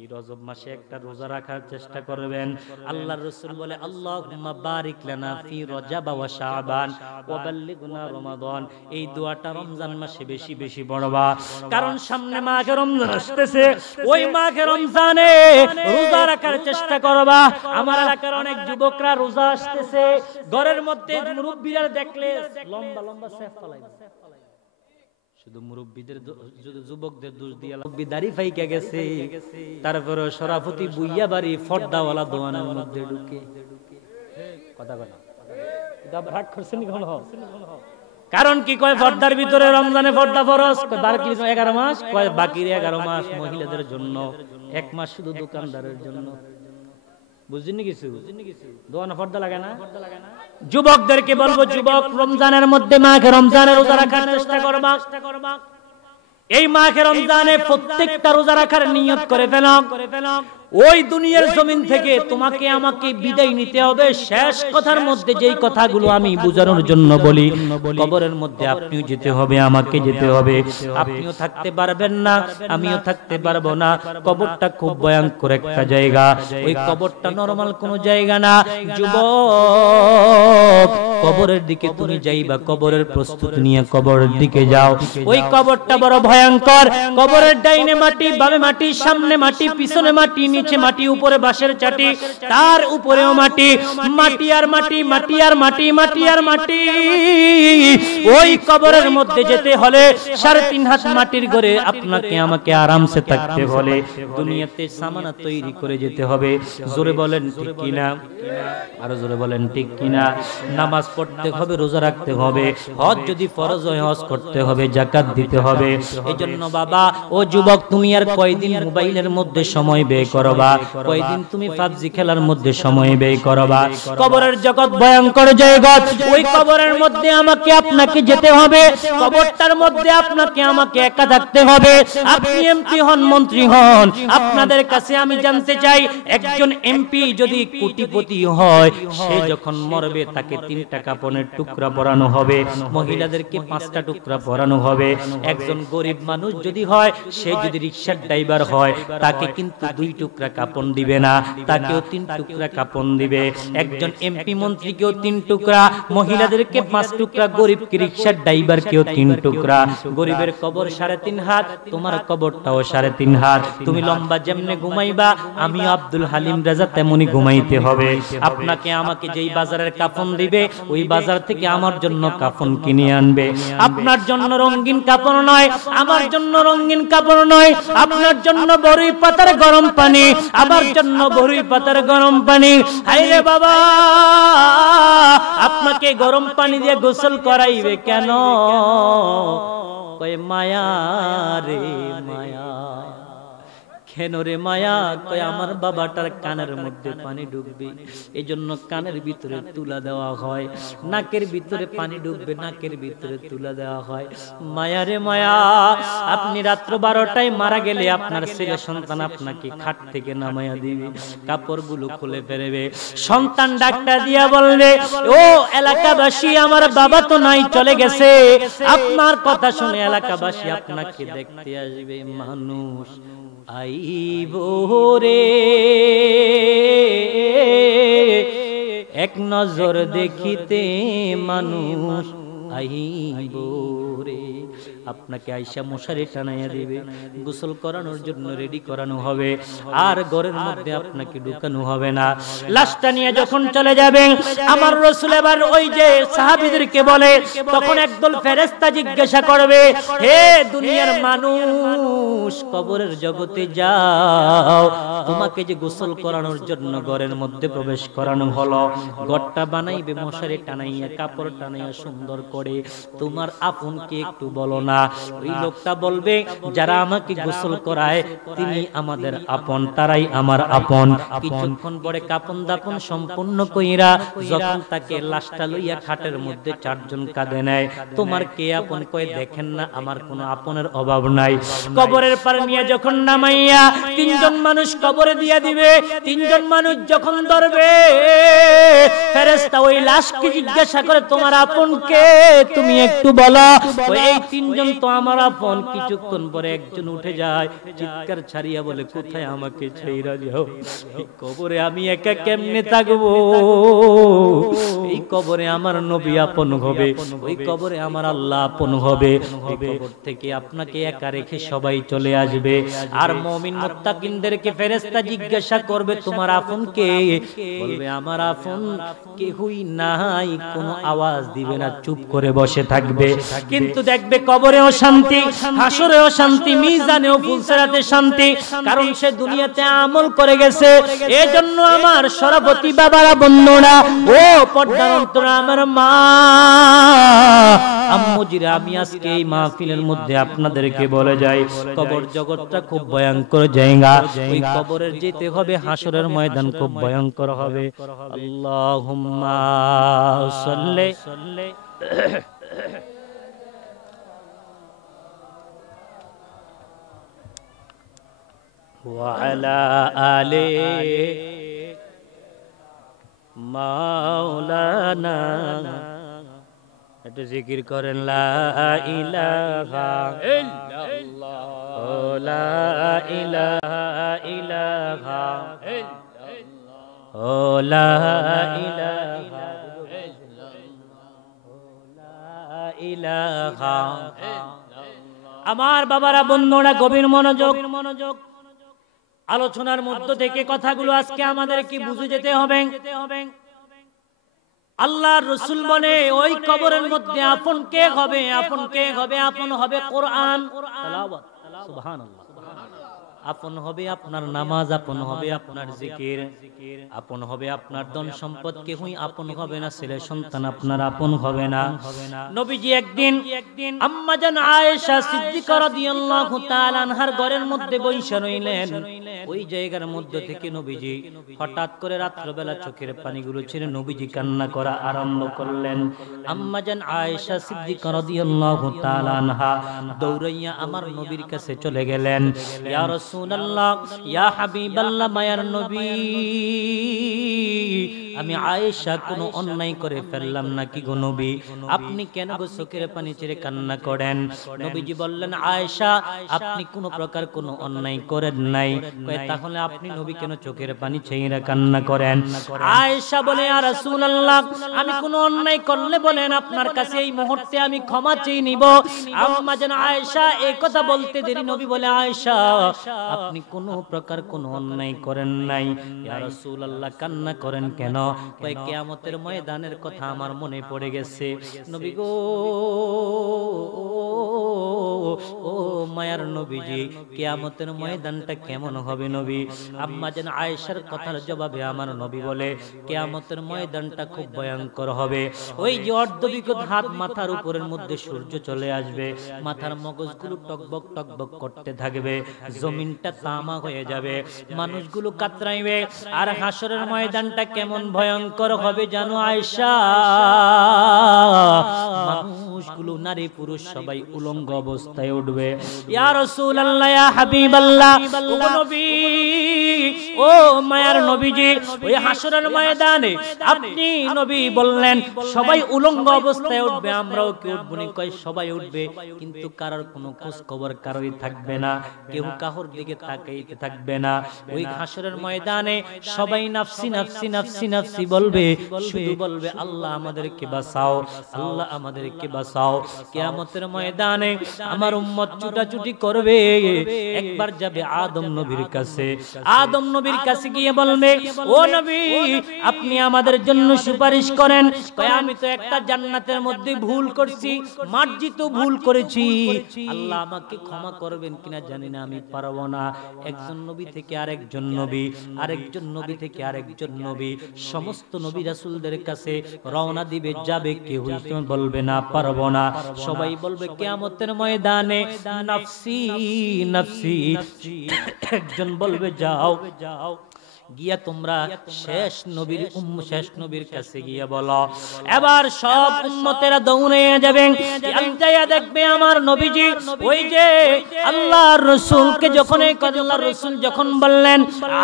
এই রজব মাসে একটা রোজা রাখার চেষ্টা করবেন। আল্লাহর রাসূল বলে আল্লাহুম্মা বারিক লানা ফি রজব ওয়া শাবান ওয়া বাল্লিগনা রমাদান। এই দোয়াটা রমজান মাসে বেশি বেশি পড়বা, কারণ সামনে মাহে রমজান আসতেছে। ওই মাহে রমজানে রোজা রাখার চেষ্টা করবা। আমার এলাকার অনেক যুবকরা রোজা আসতেছে, ঘরের মধ্যে মুরব্বিরা দেখলে লম্বা লম্বা সেফ ফলাইবে। শুধু মুরব্বীদের যুবকদের দোষ দিয়ে মুরব্বী দাড়ি ফাইকা গেছে, তারপরে সরাফতি বুইয়া বাড়ি ফর্দাওয়ালা দোয়ানের মধ্যে ঢুকে কথা কথা রাগ করছেন কোন? কারণ কি কয় পর্দার ভিতরে রমজানে পর্দা ফরজ, বাকি 11 মাস, কয় বাকি 11 মাস মহিলাদের জন্য, 1 মাস শুধু দোকানদারের জন্য। বুঝছেন কিছু? দোয়ানা পর্দা লাগে না। যুবকদেরকে বলবো, যুবক রমজানের মধ্যে মাকে রমজানের রোজা রাখার চেষ্টা করবা। এই মাকে রমজানে প্রত্যেকটা রোজা রাখার নিয়ত করে ফেলো। ওই দুনিয়ার জমিন থেকে তোমাকে আমাকে বিদায় নিতে হবে। শেষ কথার মধ্যে যেই কথাগুলো আমি বোঝানোর জন্য বলি, কবরের মধ্যে আপনিও যেতে হবে, আমাকে যেতে হবে। আপনিও থাকতে পারবেন না, আমিও থাকতে পারবো না। কবরটা খুব ভয়ঙ্কর একটা জায়গা। ওই কবরটা নরমাল কোনো জায়গা না। যুবক, কবরের দিকে তুমি যাইবা, কবরের প্রস্তুতি নিয়ে কবরের দিকে যাও। ওই কবরটা বড় ভয়ঙ্কর। কবরের ডাইনে মাটি, বামে মাটি, সামনে মাটি, পিছনে মাটি, নিচে মাটি, উপরে বাঁশের চাটি, তার উপরেও মাটি, মাটি আর মাটি, মাটি আর মাটি, মাটি আর মাটি। ওই কবরের মধ্যে যেতে হলে 3.5 হাত মাটির ঘরে আপনাকে আমাকে আরামসে থাকতে হলে দুনিয়াতে সামানা তৈরি করে যেতে হবে। জোরে বলেন ঠিক কিনা? আরো জোরে বলেন ঠিক কিনা? নামাজ পড়তে হবে, রোজা রাখতে হবে, হজ যদি ফরজ হয় হজ করতে হবে, যাকাত দিতে হবে। এজন্য বাবা ও যুবক, তুমি আর কয়দিন মোবাইলের মধ্যে সময় ব্যয় করবা? কয়দিন তুমি পাবজি খেলার মধ্যে সময় ব্যয় করবা? কবরের জগৎ ভয়ঙ্কর জগৎ। ওই কবরের মধ্যে আমাকে আপনাকে যেতে হবে। কবরটার মধ্যে আপনাকে আমাকে একা থাকতে হবে। আপনি এমপি হন, মন্ত্রী হন, আপনাদের কাছে আমি জানতে চাই, একজন এমপি যদি কোটিপতি হয়, সে যখন মরবে তাকে 3টা কাপড়ের টুকরা পরানো হবে, মহিলাদেরকে 5টা টুকরা পরানো হবে। একজন গরিব মানুষ যদি হয়, সে যদি রিকশার ড্রাইভার হয়, তাকে কিন্তু 2 টুকরা কাপড় দিবে না, তাকেও 3 টুকরা কাপড় দিবে। একজন এমপি মন্ত্রীকেও 3 টুকরা, মহিলাদেরকে 5 টুকরা, গরিবকে রিকশার ড্রাইভারকেও 3 টুকরা। গরিবের কবর 3.5 হাত, তোমার কবরটাও 3.5 হাত। তুমি লম্বা যেমনে ঘুমাইবা, আমিও আব্দুল হালিম রাজা তেমনি ঘুমাইতে হবে। আপনাকে আমাকে যেই বাজারের কাফন দিবে, ওই বাজার থেকে আমার জন্য কাফন কিনে আনবে। আপনার জন্য রঙিন কাপড় নয়, আমার জন্য রঙিন কাপড় নয়। আপনার জন্য বড়ই পাতার গরম পানি, আমার জন্য বড়ই পাতার গরম পানি। হায়রে বাবা, আপনাকে গরম পানি দিয়ে গোসল করাইবে কেন? কয় মায়া রে মায়া। কেন রে মায়া? কয় আমার বাবাটার কানের মধ্যে পানি ঢুকবে, এই জন্য কানের ভিতরে তুলা দেওয়া হয়। নাকের ভিতরে পানি ঢুকবে, নাকের ভিতরে তুলা দেওয়া হয়। মায়া রে মায়া। আপনি রাত্র 12টায় মারা গেলে আপনার ছেলে সন্তান আপনাকে খাট থেকে নামাইয়া দিবে, কাপড়গুলো খুলে ফেলবে। সন্তান ডাক্তার দিয়া বলবে, ও এলাকাবাসী, আমার বাবা তো নাই, চলে গেছে। আপনার কথা শুনে এলাকাবাসী আপনাকে দেখতে আসবে। মানুষ আইব রে, এক নজর দেখিতে মানুষ আইব রে। আপনাকে আইসা মশারি টানাইয়া দিবে, গোসল করানোর জন্য রেডি করানো হবে, আর ঘরের মধ্যে আপনাকে ঢুকানো হবে না। লাশটা নিয়ে যখন চলে যাবেন, আমার রাসূল এবার ওই যে সাহাবীদেরকে বলে, তখন একদল ফেরেশতা জিজ্ঞাসা করবে, হে দুনিয়ার মানুষ, কবরের জগতে যাও, তোমাকে যে গোসল করানোর জন্য ঘরের মধ্যে প্রবেশ করানো হলো, ঘরটা বানাইবে মশারি টানাইয়া, কাপড় টানাইয়া সুন্দর করে, তোমার আপনকে একটু বলো না। ওই লোকটা বলবে, যারা আমাকে গোসল করায় তিনি আমাদের আপন, তারাই আমার আপন। কিছুক্ষণ পরে কাপন দাপন সম্পূর্ণ কইরা যখন তাকে লাশটা লইয়া খাটের মধ্যে 4 জন কাঁধে নেয়, তোমার কে আপন? কয়, দেখেন না আমার কোনো আপনের অভাব নাই। কবরের পার নিয়ে যখন নামাইয়া 3 জন মানুষ কবরে দিয়া দিবে, 3 জন মানুষ যখন ধরবে, ফেরেশতা ওই লাশকে জিজ্ঞাসা করে, তোমার আপন কে? তুমি একটু বলো। এই তিনজন তো আমার আপন। কিছুক্ষণ পরে একজন উঠে যায়, চিৎকার ছাড়িয়া বলে, কোথায় আমাকে ছেড়ে যাও, এই কবরে আমি একা কেমনে থাকবো? এই কবরে আমার নবী আপন হবে, ওই কবরে আমার আল্লাহ আপন হবে। ওই কবর থেকে আপনাকে একা রেখে সবাই চলে আসবে। আর মুমিন মুত্তাকিনদেরকে ফেরেশতা জিজ্ঞাসা করবে, তোমার আপন কে? বলবে, আমার আপন কেউই নাই। কোনো আওয়াজ দিবে না, চুপ করে বসে থাকবে। কিন্তু দেখবে কবরেও শান্তি, হাসরেও শান্তি, মিজানেও ফুলসিরাতে শান্তি, কারণ সে দুনিয়াতে আমল করে গেছে। এজন্য আমার সরবতি বাবারা, বন্ধুরা, ও পর্দার অন্তরা আমার মা আম্মুজিরা, আমি আজকে এই মাহফিলের মধ্যে আপনাদেরকে বলে যাই, কবর জগৎটা খুব ভয়ঙ্কর জায়গা। ওই কবরের যেতে হবে, হাসরের ময়দান খুব ভয়ঙ্কর হবে। আল্লাহুম্মা সাল্লি ওয়া আলা আলি মাওলানা। একটু জিকির করেন, লা ইলাহা ইল্লাল্লাহ, লা ইলাহা ইল্লাল্লাহ, লা ইলাহা ইল্লাল্লাহ। আমার বাবারা, বন্ধুরা, গভীর মনোযোগ। আলোচনার মধ্য থেকে কথাগুলো আজকে আমাদের কি বুঝে যেতে হবে। আল্লাহর রাসূল বলে, ওই কবরের মধ্যে আপন কে হবে? আপন কে হবে? আপন হবে কোরআন তেলাওয়াত, সুবহানাল্লাহ। আপন হবে আপনার নামাজ, আপন হবে আপনার জিকির, আপন হবে আপনার ধন সম্পদ। কেউই আপন হবে না, ছেলে সন্তান আপনার আপন হবে না। নবীজি একদিন আম্মা জান আয়েশা সিদ্দিকা রাদিয়াল্লাহু তাআলা আনহার ঘরের মধ্যে বসে রইলেন। ওই জায়গার মধ্যে থেকে নবীজি হঠাৎ করে রাত্রিবেলা চোখের পানিগুলো ছেড়ে নবীজি কান্না করা আরম্ভ করলেন। আম্মা জান আয়েশা সিদ্দিকা রাদিয়াল্লাহু তাআলা আনহা দৌড়াইয়া আমার নবীর কাছে চলে গেলেন। ইয়া রাসূলুল্লাহ, ইয়া হাবিবাল্লাহ, মায়ার নবী, আমি আয়েশা কোনো অন্যায় করে ফেললাম নাকি গো নবী? আপনি কেন গো চোখের পানি ছেড়ে কান্না করেন? নবীজি বললেন, আয়েশা, আপনি কোনো প্রকার কোনো অন্যায় করেন নাই। তাহলে আপনি নবী কেন চোখের পানি ছেড়ে কান্না করেন? আয়েশা বলে, ইয়া রাসূলুল্লাহ, আমি কোনো অন্যায় করলে বলেন আপনার কাছে এই মুহূর্তে আমি ক্ষমা চেয়ে নিব। আম্মা জান আয়েশা এই কথা বলতে দেরি নবী বলে, আয়েশা, আপনি কোনো প্রকার কোনো অন্যায় করেন নাই। ইয়া রাসূলুল্লাহ, কান্না করেন কেন? কয়, কিয়ামতের ময়দানের কথা আমার মনে পড়ে গেছে। নবী গো, ও মায়ার নবীজি, কিয়ামতের ময়দানটা কেমন হবে নবী? আম্মা জান আয়েশার কথার জবাবে আমার নবী বলে, কিয়ামতের ময়দানটা খুব ভয়ঙ্কর হবে। ওই যে অর্ধবিকট হাত মাথার উপরের মধ্যে সূর্য চলে আসবে, মাথার মগজগুলো টকবক টকবক করতে থাকবে, জমিনটা তামা হয়ে যাবে, মানুষগুলো কাতরাইবে। আর হাসরের ময়দানটা কেমন ভয়ঙ্কর হবে জানো আয়েশা? মানুষগুলো, নারী পুরুষ সবাই উলঙ্গ অবস্থায় উঠবে। ইয়া রাসূলুল্লাহ, ইয়া হাবিবাল্লাহ, ও নবী, ও মায়ার নবীজি, ওই হাসরের ময়দানে আপনি নবী বললেন সবাই উলঙ্গ অবস্থায় উঠবে, আমরাও কি উঠবো না? কয়, সবাই উঠবে, কিন্তু কারোর কোনো খোঁজ খবর কারোই থাকবে না, কেউ কাহর দিকে তাকাইতে থাকবে না। ওই হাসরের ময়দানে সবাই নাফসি নাফসি নাফসি নাফসি বলবে, শুধু বলবে, আল্লাহ আমাদেরকে বাঁচাও, আল্লাহ আমাদেরকে বাঁচাও। কিয়ামতের ময়দানে আমার উম্মত ছুটাছুটি করবে, একবার যাবে আদম নবীর কাছে। আদম নবীর কাছে গিয়ে বলবে, ও নবী, আপনি আমাদের জন্য সুপারিশ করেন। কয়, আমি তো একটা জান্নাতের মধ্যে ভুল করছি, মার্জিত ভুল করেছি, আল্লাহ আমাকে ক্ষমা করবেন কিনা জানি না, আমি পারবো না। একজন নবী থেকে আরেকজন নবী, আরেকজন নবী থেকে আরেকজন নবী, সমস্ত নবী রাসূলদের কাছে রওনা দিবে, যাবে, কেউ বলবে না পারবো না। সবাই বলবে কিয়ামতের ময়দানে নাফসি নাফসি। একজন বলবে যাও, গিয়া তোমরা শেষ নবীর কাছে গিয়া বলো। এবার সব উম্মতেরা দৌড়ে যাবেন, যাইয়া দেখবে আমার নবীজি ওই যে আল্লাহর রাসূলকে যখন আল্লাহর রাসূল যখন বললেন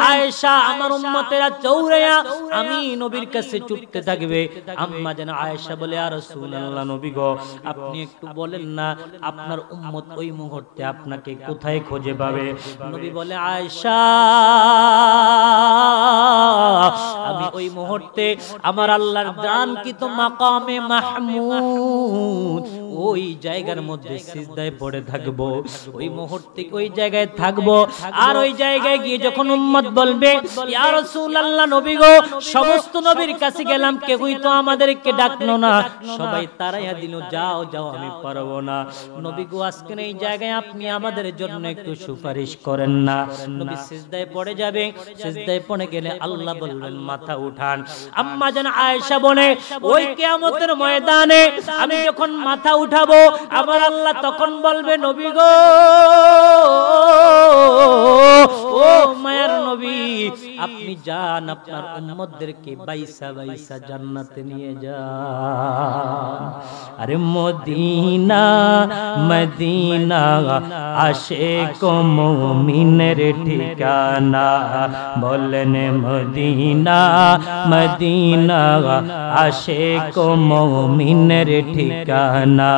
আয়েশা আমার উম্মতেরা দৌড়ায়া আমি নবীর কাছে ছুটতে থাকবে, আম্মা জান আয়েশা বলে ইয়া রাসূলুল্লাহ নবী গো আপনি একটু বলেন না আপনার উম্মত ওই মুহূর্তে আপনাকে কোথায় খুঁজে পাবে? নবী বলে আয়েশা আমি ওই মুহূর্তে আমার আল্লাহর দানকৃত মাকামে মাহমুদ ওই জায়গার মধ্যে সিজদায় পড়ে থাকবো, ওই মুহূর্তে ওই জায়গায় থাকবো। আর ওই জায়গায় গিয়ে যখন উম্মত বলবে ইয়া রাসূলুল্লাহ নবী গো সমস্ত নবীর কাছে গেলাম কেউই তো আমাদেরকে ডাকলো না, সবাই তাড়াইয়া দিল যাও যাও আমি পারবো না, নবী গো আজকে এই জায়গায় আপনি আমাদের জন্য একটু সুপারিশ করেন না। নবী সিজদায় পড়ে যাবে, সিজদায় পড়ে গেলে আল্লাহ বলবেন মাথা উঠান। আম্মা জান আয়েশা বলে ওই কিয়ামতের ময়দানে আমি যখন মাথা উঠাবো আমার আল্লাহ তখন বলবে নবী গো ও মায়ের নবী আপনি যান আপনার উম্মতদেরকে বাইসা বাইসা জান্নাতে নিয়ে যান। আরে মদিনা মদিনা আশিক মুমিনের ঠিকানা, বলেন মদিনা মদিনা আশিক মুমিনের ঠিকানা।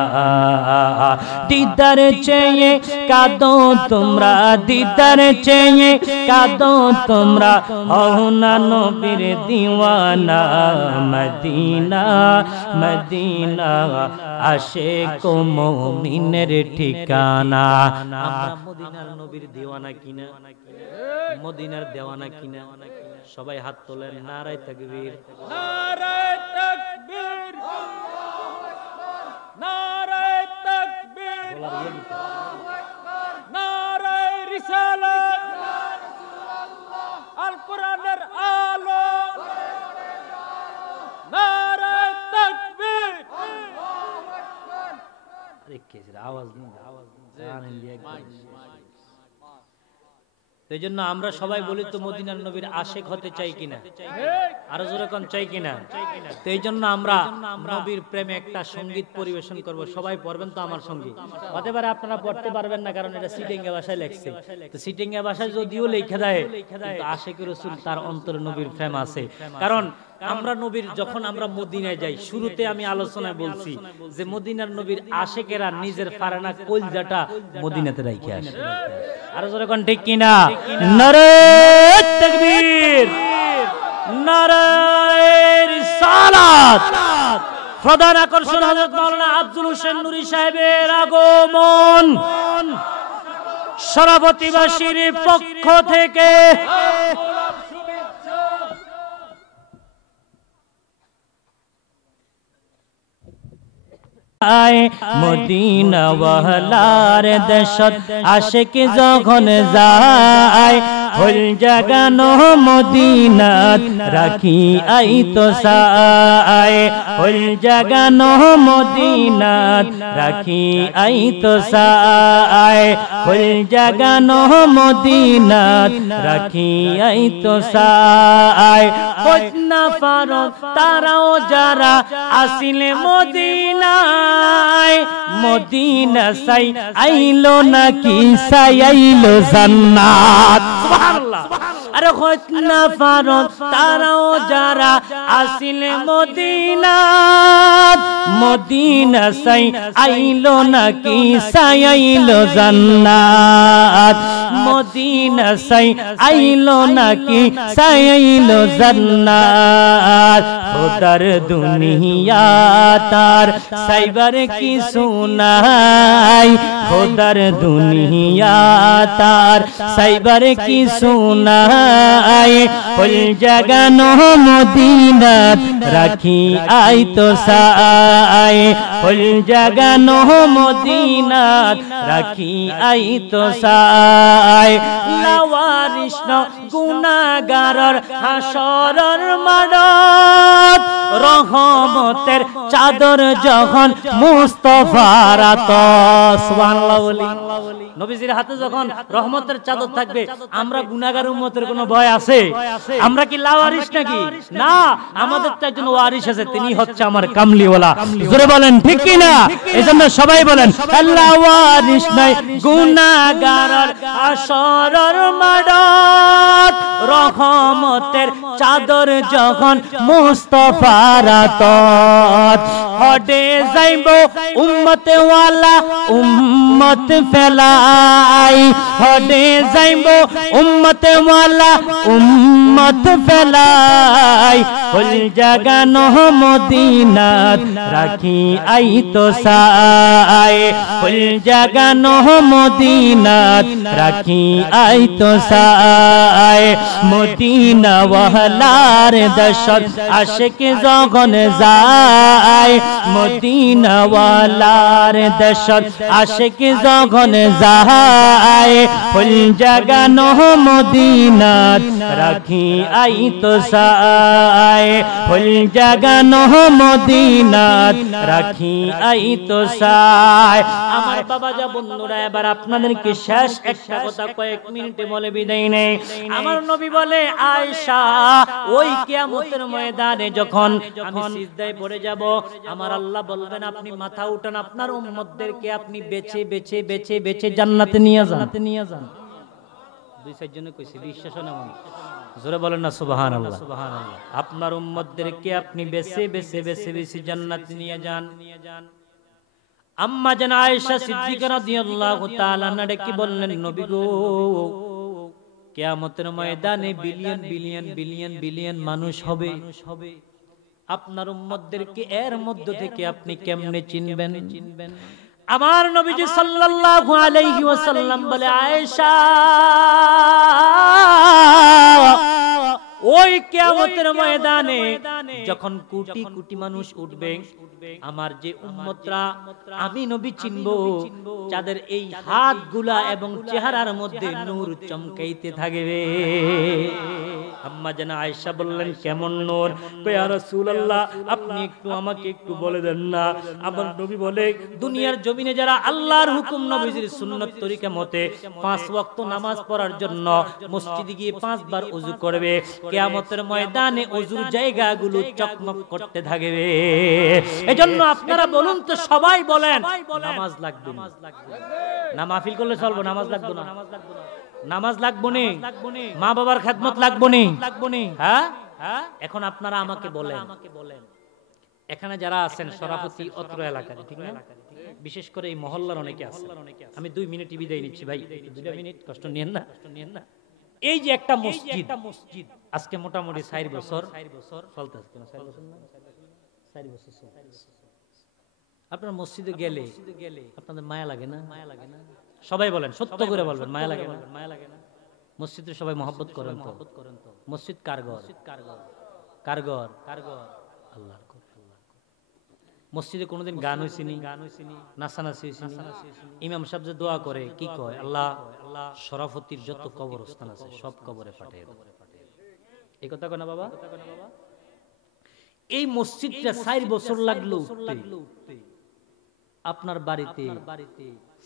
দিদার চেয়ে কাঁদো তোমরা, দিদার চেয়ে কাঁদো তোমরা, হও না নবীর দিওয়ানা। মদিনা মদিনা আশিক মুমিনের ঠিকানা। আমরা মদিনার নবীর দিওয়ানা কিনা, মদিনার দেওয়ানা কিনা? সবাই হাত তোলেন, নারায়ে তাকবীর, নারায়ে তাকবীর, নারায়ে তাকবীর, নারায়ে রিসালাত, আল কোরআনের আলো, নারায়ে তাকবীর। আরে কেসের আওয়াজ নেই, আওয়াজ নেই। এই জন্য আমরা সবাই বলি তো মদিনার নবীর আশিক হতে চাই কিনা, আরো জোরে কোন চাই কিনা? তো এই জন্য আমরা নবীর প্রেমে একটা সঙ্গীত পরিবেশন করব, সবাই পড়বেন তো আমার সঙ্গে। হতে পারে আপনারা পড়তে পারবেন না কারণ এটা সিটিংয়া ভাষায় লেখছে, তো সিটিংয়া ভাষায় যদিও লেখা দেয় কিন্তু আশিকের রাসূল তার অন্তরে নবীর প্রেম আছে। কারণ আমরা নবীর যখন আমরা মদিনায় যাই, শুরুতে আমি আলোচনায় বলছি যে মদিনার নবীর আশিকেরা নিজের ফারানা কলজাটা মদিনাতে রাইখে আসে। আর জোরে কোন ঠিক কিনা? নারায়ে তাকবীর, নারায়ে রিসালাত। প্রধান আকর্ষণ হযরত মাওলানা আব্দুল হোসেন নুরী সাহেবের আগমন। সরাবতীবাসীর পক্ষ থেকে মদিনা ওয়ালার দেশত আশিক যখন যায়, হল জাগানো মদিনাত রাখি আই তো সায়, হল জাগানো মদিনাত রাখি আই তো সায়, হল জাগানো মদিনাত রাখি আই তো সায়। হজনা ফারুক তারাও যারা আসিলে মদিনায়, মদিনা সাই আইলো নাকি সাই আইলো জান্নাত। সুবহানাল্লাহ। আরে হজনা ফারুক তারাও যারা আসিলে মদিনাত, মদিনা সাই আইলো নাকি সাই আইলো জান্নাত, মদিনা সাই আইলো নাকি সাই আইলো জান্নাত। খোদার দুনিয়া তার সাইবার কি সুনাই, খোদার দুনিয়া তার সাইবার কি সুনাই, হল জাগানো মদিনাত রাখি আই তো সাই, ফুল জাগানো মদিনাত রাখি আই তো সাই লাওয়ারিস গুনাহগারর হাসরের মাঠত রহমতের চাদর যখন মুস্তাফার আতস সুবহানাল্লাহ বলি নবীজির হাতে যখন রহমতের চাদর থাকবে আমরা গুনাহগার উম্মতের কোনো ভয় আছে? আমরা কি লাওয়ারিস নাকি? না, আমাদের তো একজন ওয়ারিস আছে, তিনি হচ্ছে আমার কামলিওয়ালা। জোরে বলেন ঠিক কি না? এজন্য সবাই বলেন আল্লাহ ওয়ারিস নাই গুনাহগারর হাসরের মাঠত রহমতের চাদর যখন মুস্তাফার আতত হডে যাইব উম্মতে ওয়ালা উম্মত ফেলাই হডে যাইব উম্মতে ওয়ালা উম্মত ফেলাই ফুল জাগানো মদিনাত রাখি আই তো সাই ফুল জাগানো মদিনাত রাখি আই তো সাই মদিনা ওয়ালার দশত আশিক যখন যায় মদিনা ওয়ালার দশত আশিক যখন যায় ফুল জাগানো মদিনাত রাখি আই তো সাই ফুল জাগানো মদিনাত রাখি আই তো সাই। আমার বাবা যা বন্ধুরা, এবার আপনাদেরকে শেষ একটা কথা কয়েক মিনিটে বলে বিদায় নেই। আমার নবী বলে আয়েশা ওই কিয়ামতের ময়দানে যখন আমি সিজদায় পড়ে যাব আমার আল্লাহ বলবেন আপনি মাথা উঠান, আপনার উম্মতদেরকে আপনি বেছে বেছে বেছে বেছে জান্নাতে নিয়ে যান। দুই চার জনে কইছি, বিশ্বাস না মনে জোরে বলেন না সুবহানাল্লাহ। আপনার উম্মতদেরকে আপনি বেছে বেছে বেছে বেছে জান্নাতে নিয়ে যান। আম্মা জান আয়েশা সিদ্দিকা রাদিয়াল্লাহু তাআলা আনহা ডেকে বললেন নবী গো কিয়ামতের ময়দানে বিলিয়ন বিলিয়ন বিলিয়ন বিলিয়ন মানুষ হবে, আপনার উম্মতদেরকে এর মধ্য থেকে আপনি কেমনে চিনবেন? আমার নবীজি সাল্লাল্লাহু আলাইহি ওয়াসাল্লাম বলে আয়েশা ওই কিয়ামতের ময়দানে যখন কোটি কোটি মানুষ উঠবে আমার যে উম্মতরা আমি নবী চিনবো যাদের এই হাতগুলা এবং চেহারার মধ্যে নূর চমকাইতে থাকবে। আম্মা জান আয়েশা বললেন কেমন নূর? ইয়া রাসূলুল্লাহ আপনি একটু আমাকে একটু বলে দেন না। আমার নবী বলে দুনিয়ার জমিনে যারা আল্লাহর হুকুম নবীজির সুন্নাত তরিকা মতে 5 ওয়াক্ত নামাজ পড়ার জন্য মসজিদে গিয়ে 5 বার ওযু করবে, কিয়ামতের ময়দানে ওযুর জায়গাগুলো চকমক করতে থাকবে। এজন্য আপনারা বলুন তো, সবাই বলেন নামাজ লাগবে না? মাহফিল করলে চলবে? নামাজ লাগবে না? নামাজ লাগবে না? মা বাবার খেদমত লাগবে না? হ্যাঁ, এখন আপনারা আমাকে বলেন, এখানে যারা আছেন সভাপতি অত্র এলাকার, ঠিক না? বিশেষ করে এই মহল্লার অনেকে আছে। আমি 2 মিনিট বিদায় নিচ্ছি ভাই, 2 মিনিট কষ্ট নিয়েন না। এই যে একটা মসজিদ আজকে মোটামুটি 4 বছর চলতেছে, 4 বছর না 4 বছর চলতেছে। আপনার মসজিদে গেলে আপনাদের মায়া লাগে না? সবাই বলেন, সত্য করে বলবেন, মায়া লাগে না? মসজিদে সবাই মহব্বত করেন তো? মসজিদ কার ঘর? আল্লাহর ঘর। মসজিদে কোনোদিন গান হইছিনি, নাচানাচি হইছিনি? ইমাম সাহেব যে দোয়া করে কি কয়? আল্লাহ শরাফতির যত কবরস্থান আছে সব কবরে পাঠিয়ে দাও। এই কথা কয় না বাবা? এই মসজিদটা 4 বছর লাগলো উঠতে। আপনার বাড়িতে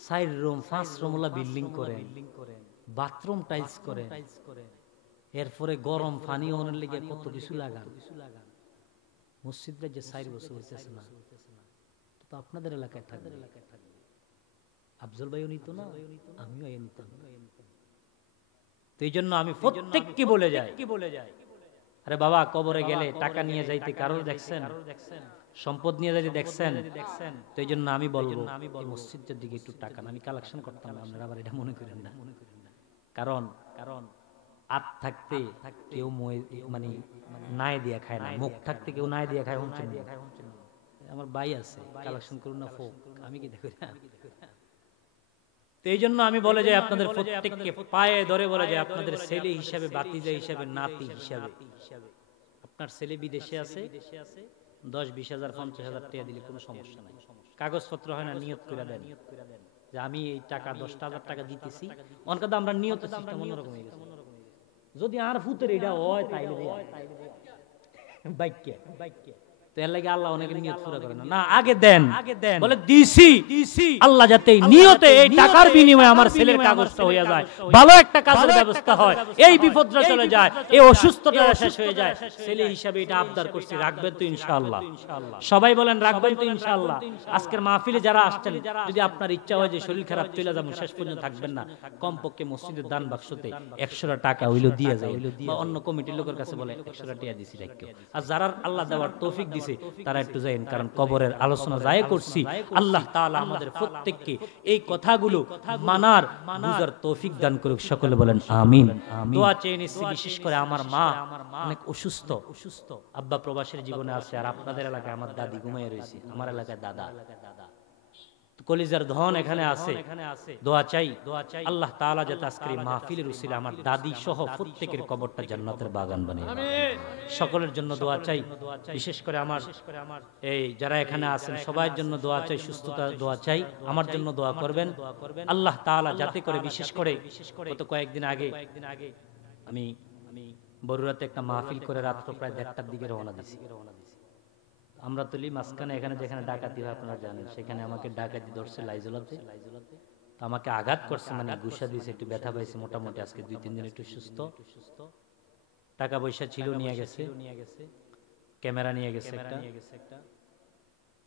4 রুম 5 রুমওয়ালা বিল্ডিং করেন, বাথরুম টাইলস করেন, এরপরে গরম পানি ওনার লেগে কত কিছু লাগান। মসজিদটা যে 4 বছর হইতেছে না, তো আপনাদের এলাকায় থাকবে। আফজল ভাইও নিত না, আমিও নিতাম। তো এই জন্য আমি প্রত্যেককে বলে যাই, আরে বাবা কবরে গেলে টাকা নিয়ে যাইতে কারো দেখছেন? সম্পদ নিয়ে যাইতে দেখছেন? তো এই জন্য আমি বলবো এই মসজিদের দিকে একটু টাকা আমি কালেকশন করতাম না, আপনারা আবার এটা মনে করেন না। কারণ আত থাকতে কেউ মানে নাই দিয়া খায় না, মুখ থাকতে কেউ নাই দিয়া খায়। আমার ভাই আছে, কালেকশন করুন না ফোক, আমি কি দেখি না? তো এই জন্য আমি বলে যাই আপনাদের প্রত্যেককে পায়ে ধরে বলে যায়, আপনাদের ছেলে হিসাবে, বাতিজা হিসাবে, নাতি হিসাবে, আপনার ছেলে বিদেশে আছে, 10-20 হাজার 50 হাজার টাকা দিলে কোনো সমস্যা নাই। কাগজপত্র হয় না, নিয়ত করে দেন যে আমি এই টাকা 10,000 টাকা দিতেছি, অনকাদা আমরা নিয়তের সিস্টেম অন্যরকম হয়ে গেছে। যদি আর ফুতের এটা হয় তাইলে বাইকে তো এর লাগে আল্লাহ অনেকে নিয়ত পুরো করে না, আগে দেন, বলে দিছি আল্লাহ যাতে নিয়তে এই টাকার বিনিময়ে আমার ছেলের কাগজটা হয়ে যায়, ভালো একটা কাজের ব্যবস্থা হয়, এই বিপদটা চলে যায়, এই অসুস্থতা শেষ হয়ে যায়, ছেলে হিসাবে এটা আবদার করছি, রাখবেন তো ইনশাআল্লাহ? সবাই বলেন রাখবেন তো ইনশাআল্লাহ? আজকের মাহফিলে যারা আসছেন, যদি আপনার ইচ্ছা হয় যে শরীর খারাপ চলে যাবেন, শেষ পর্যন্ত থাকবেন না, কমপক্ষে মসজিদের দান বাক্সতে 100 টাকা হইলো দিয়ে যায়, বা অন্য কমিটির লোকের কাছে বলে 100 টাকা দিছি রাখো। আর যারা আল্লাহ দেওয়ার তৌফিক দিছে তারা একটু যায়েন, কারণ কবরের আলোচনা যায় করছি, আল্লাহ তাআলা আমাদের প্রত্যেককে এই কথাগুলো মানার বুঝার তৌফিক দান করুক, সকলে বলেন আমিন। দোয়া চেয়ে নিচ্ছি, বিশেষ করে আমার মা অনেক অসুস্থ, আব্বা প্রবাসের জীবনে আছে, আর আপনাদের এলাকায় আমার দাদি ঘুমিয়ে রয়েছে, আমার এলাকায় দাদা, কলিজার ধন এখানে আছে, দোয়া চাই আল্লাহ তাআলা যাতে আজকের এই মাহফিলের উসিলে আমার দাদি সহ প্রত্যেকের কবরটা জান্নাতের বাগান বানিয়ে দেন। সকলের জন্য দোয়া চাই, বিশেষ করে আমার এই যারা এখানে আছেন সবার জন্য দোয়া চাই, সুস্থতা দোয়া চাই, আমার জন্য দোয়া করবেন আল্লাহ তাআলা যাতে করে, বিশেষ করে গত কয়েকদিন আগে আমি বরুড়াতে একটা মাহফিল করে রাত্র প্রায় 1:30টার দিকে রওনা দিছি। আমরা তুলি মাঝখানে এখানে যেখানে ডাকাতি হয় আপনারা জানেন, সেখানে আমাকে ডাকাতি ধরছে লাইজলাতে, আমাকে আঘাত করছে, মানে গুসা দিয়েছে, একটু ব্যথা পাইছে মোটামুটি, আজকে 2-3 দিন একটু সুস্থ। টাকা পয়সা ছিল নিয়ে গেছে, ক্যামেরা নিয়ে গেছে, একটা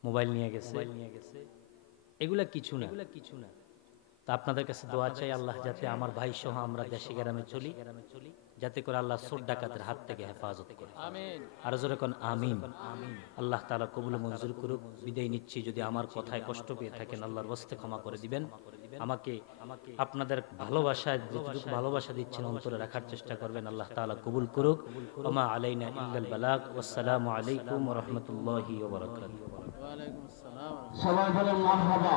মোবাইল নিয়ে গেছে, এগুলা কিছু না। তা আপনাদের কাছে দোয়া চাই আল্লাহ যাতে আমার ভাই সহ আমরা দেশে গ্রামে চলি, যাতে করে আল্লাহ চোর ডাকাতের হাত থেকে হেফাজত করে, আর জোরে কোন আমিন। আল্লাহ তাআলা কবুল মঞ্জুর করুক। বিদায় নিচ্ছি, যদি আমার কথায় কষ্ট পেয়ে থাকেন আল্লাহর ওয়াস্তে ক্ষমা করে দিবেন। আমাকে আপনাদের ভালোবাসায় যতটুকু ভালোবাসা দিচ্ছেন অন্তরে রাখার চেষ্টা করবেন, আল্লাহ তাআলা কবুল করুক। ওমা আলাইনা ইল্লাল বালাগ। ওয়াসসালামু আলাইকুম ওয়া রাহমাতুল্লাহি ওয়া বারাকাতুহু। ওয়া আলাইকুম আসসালাম। সবাই বলেন মারহাবা।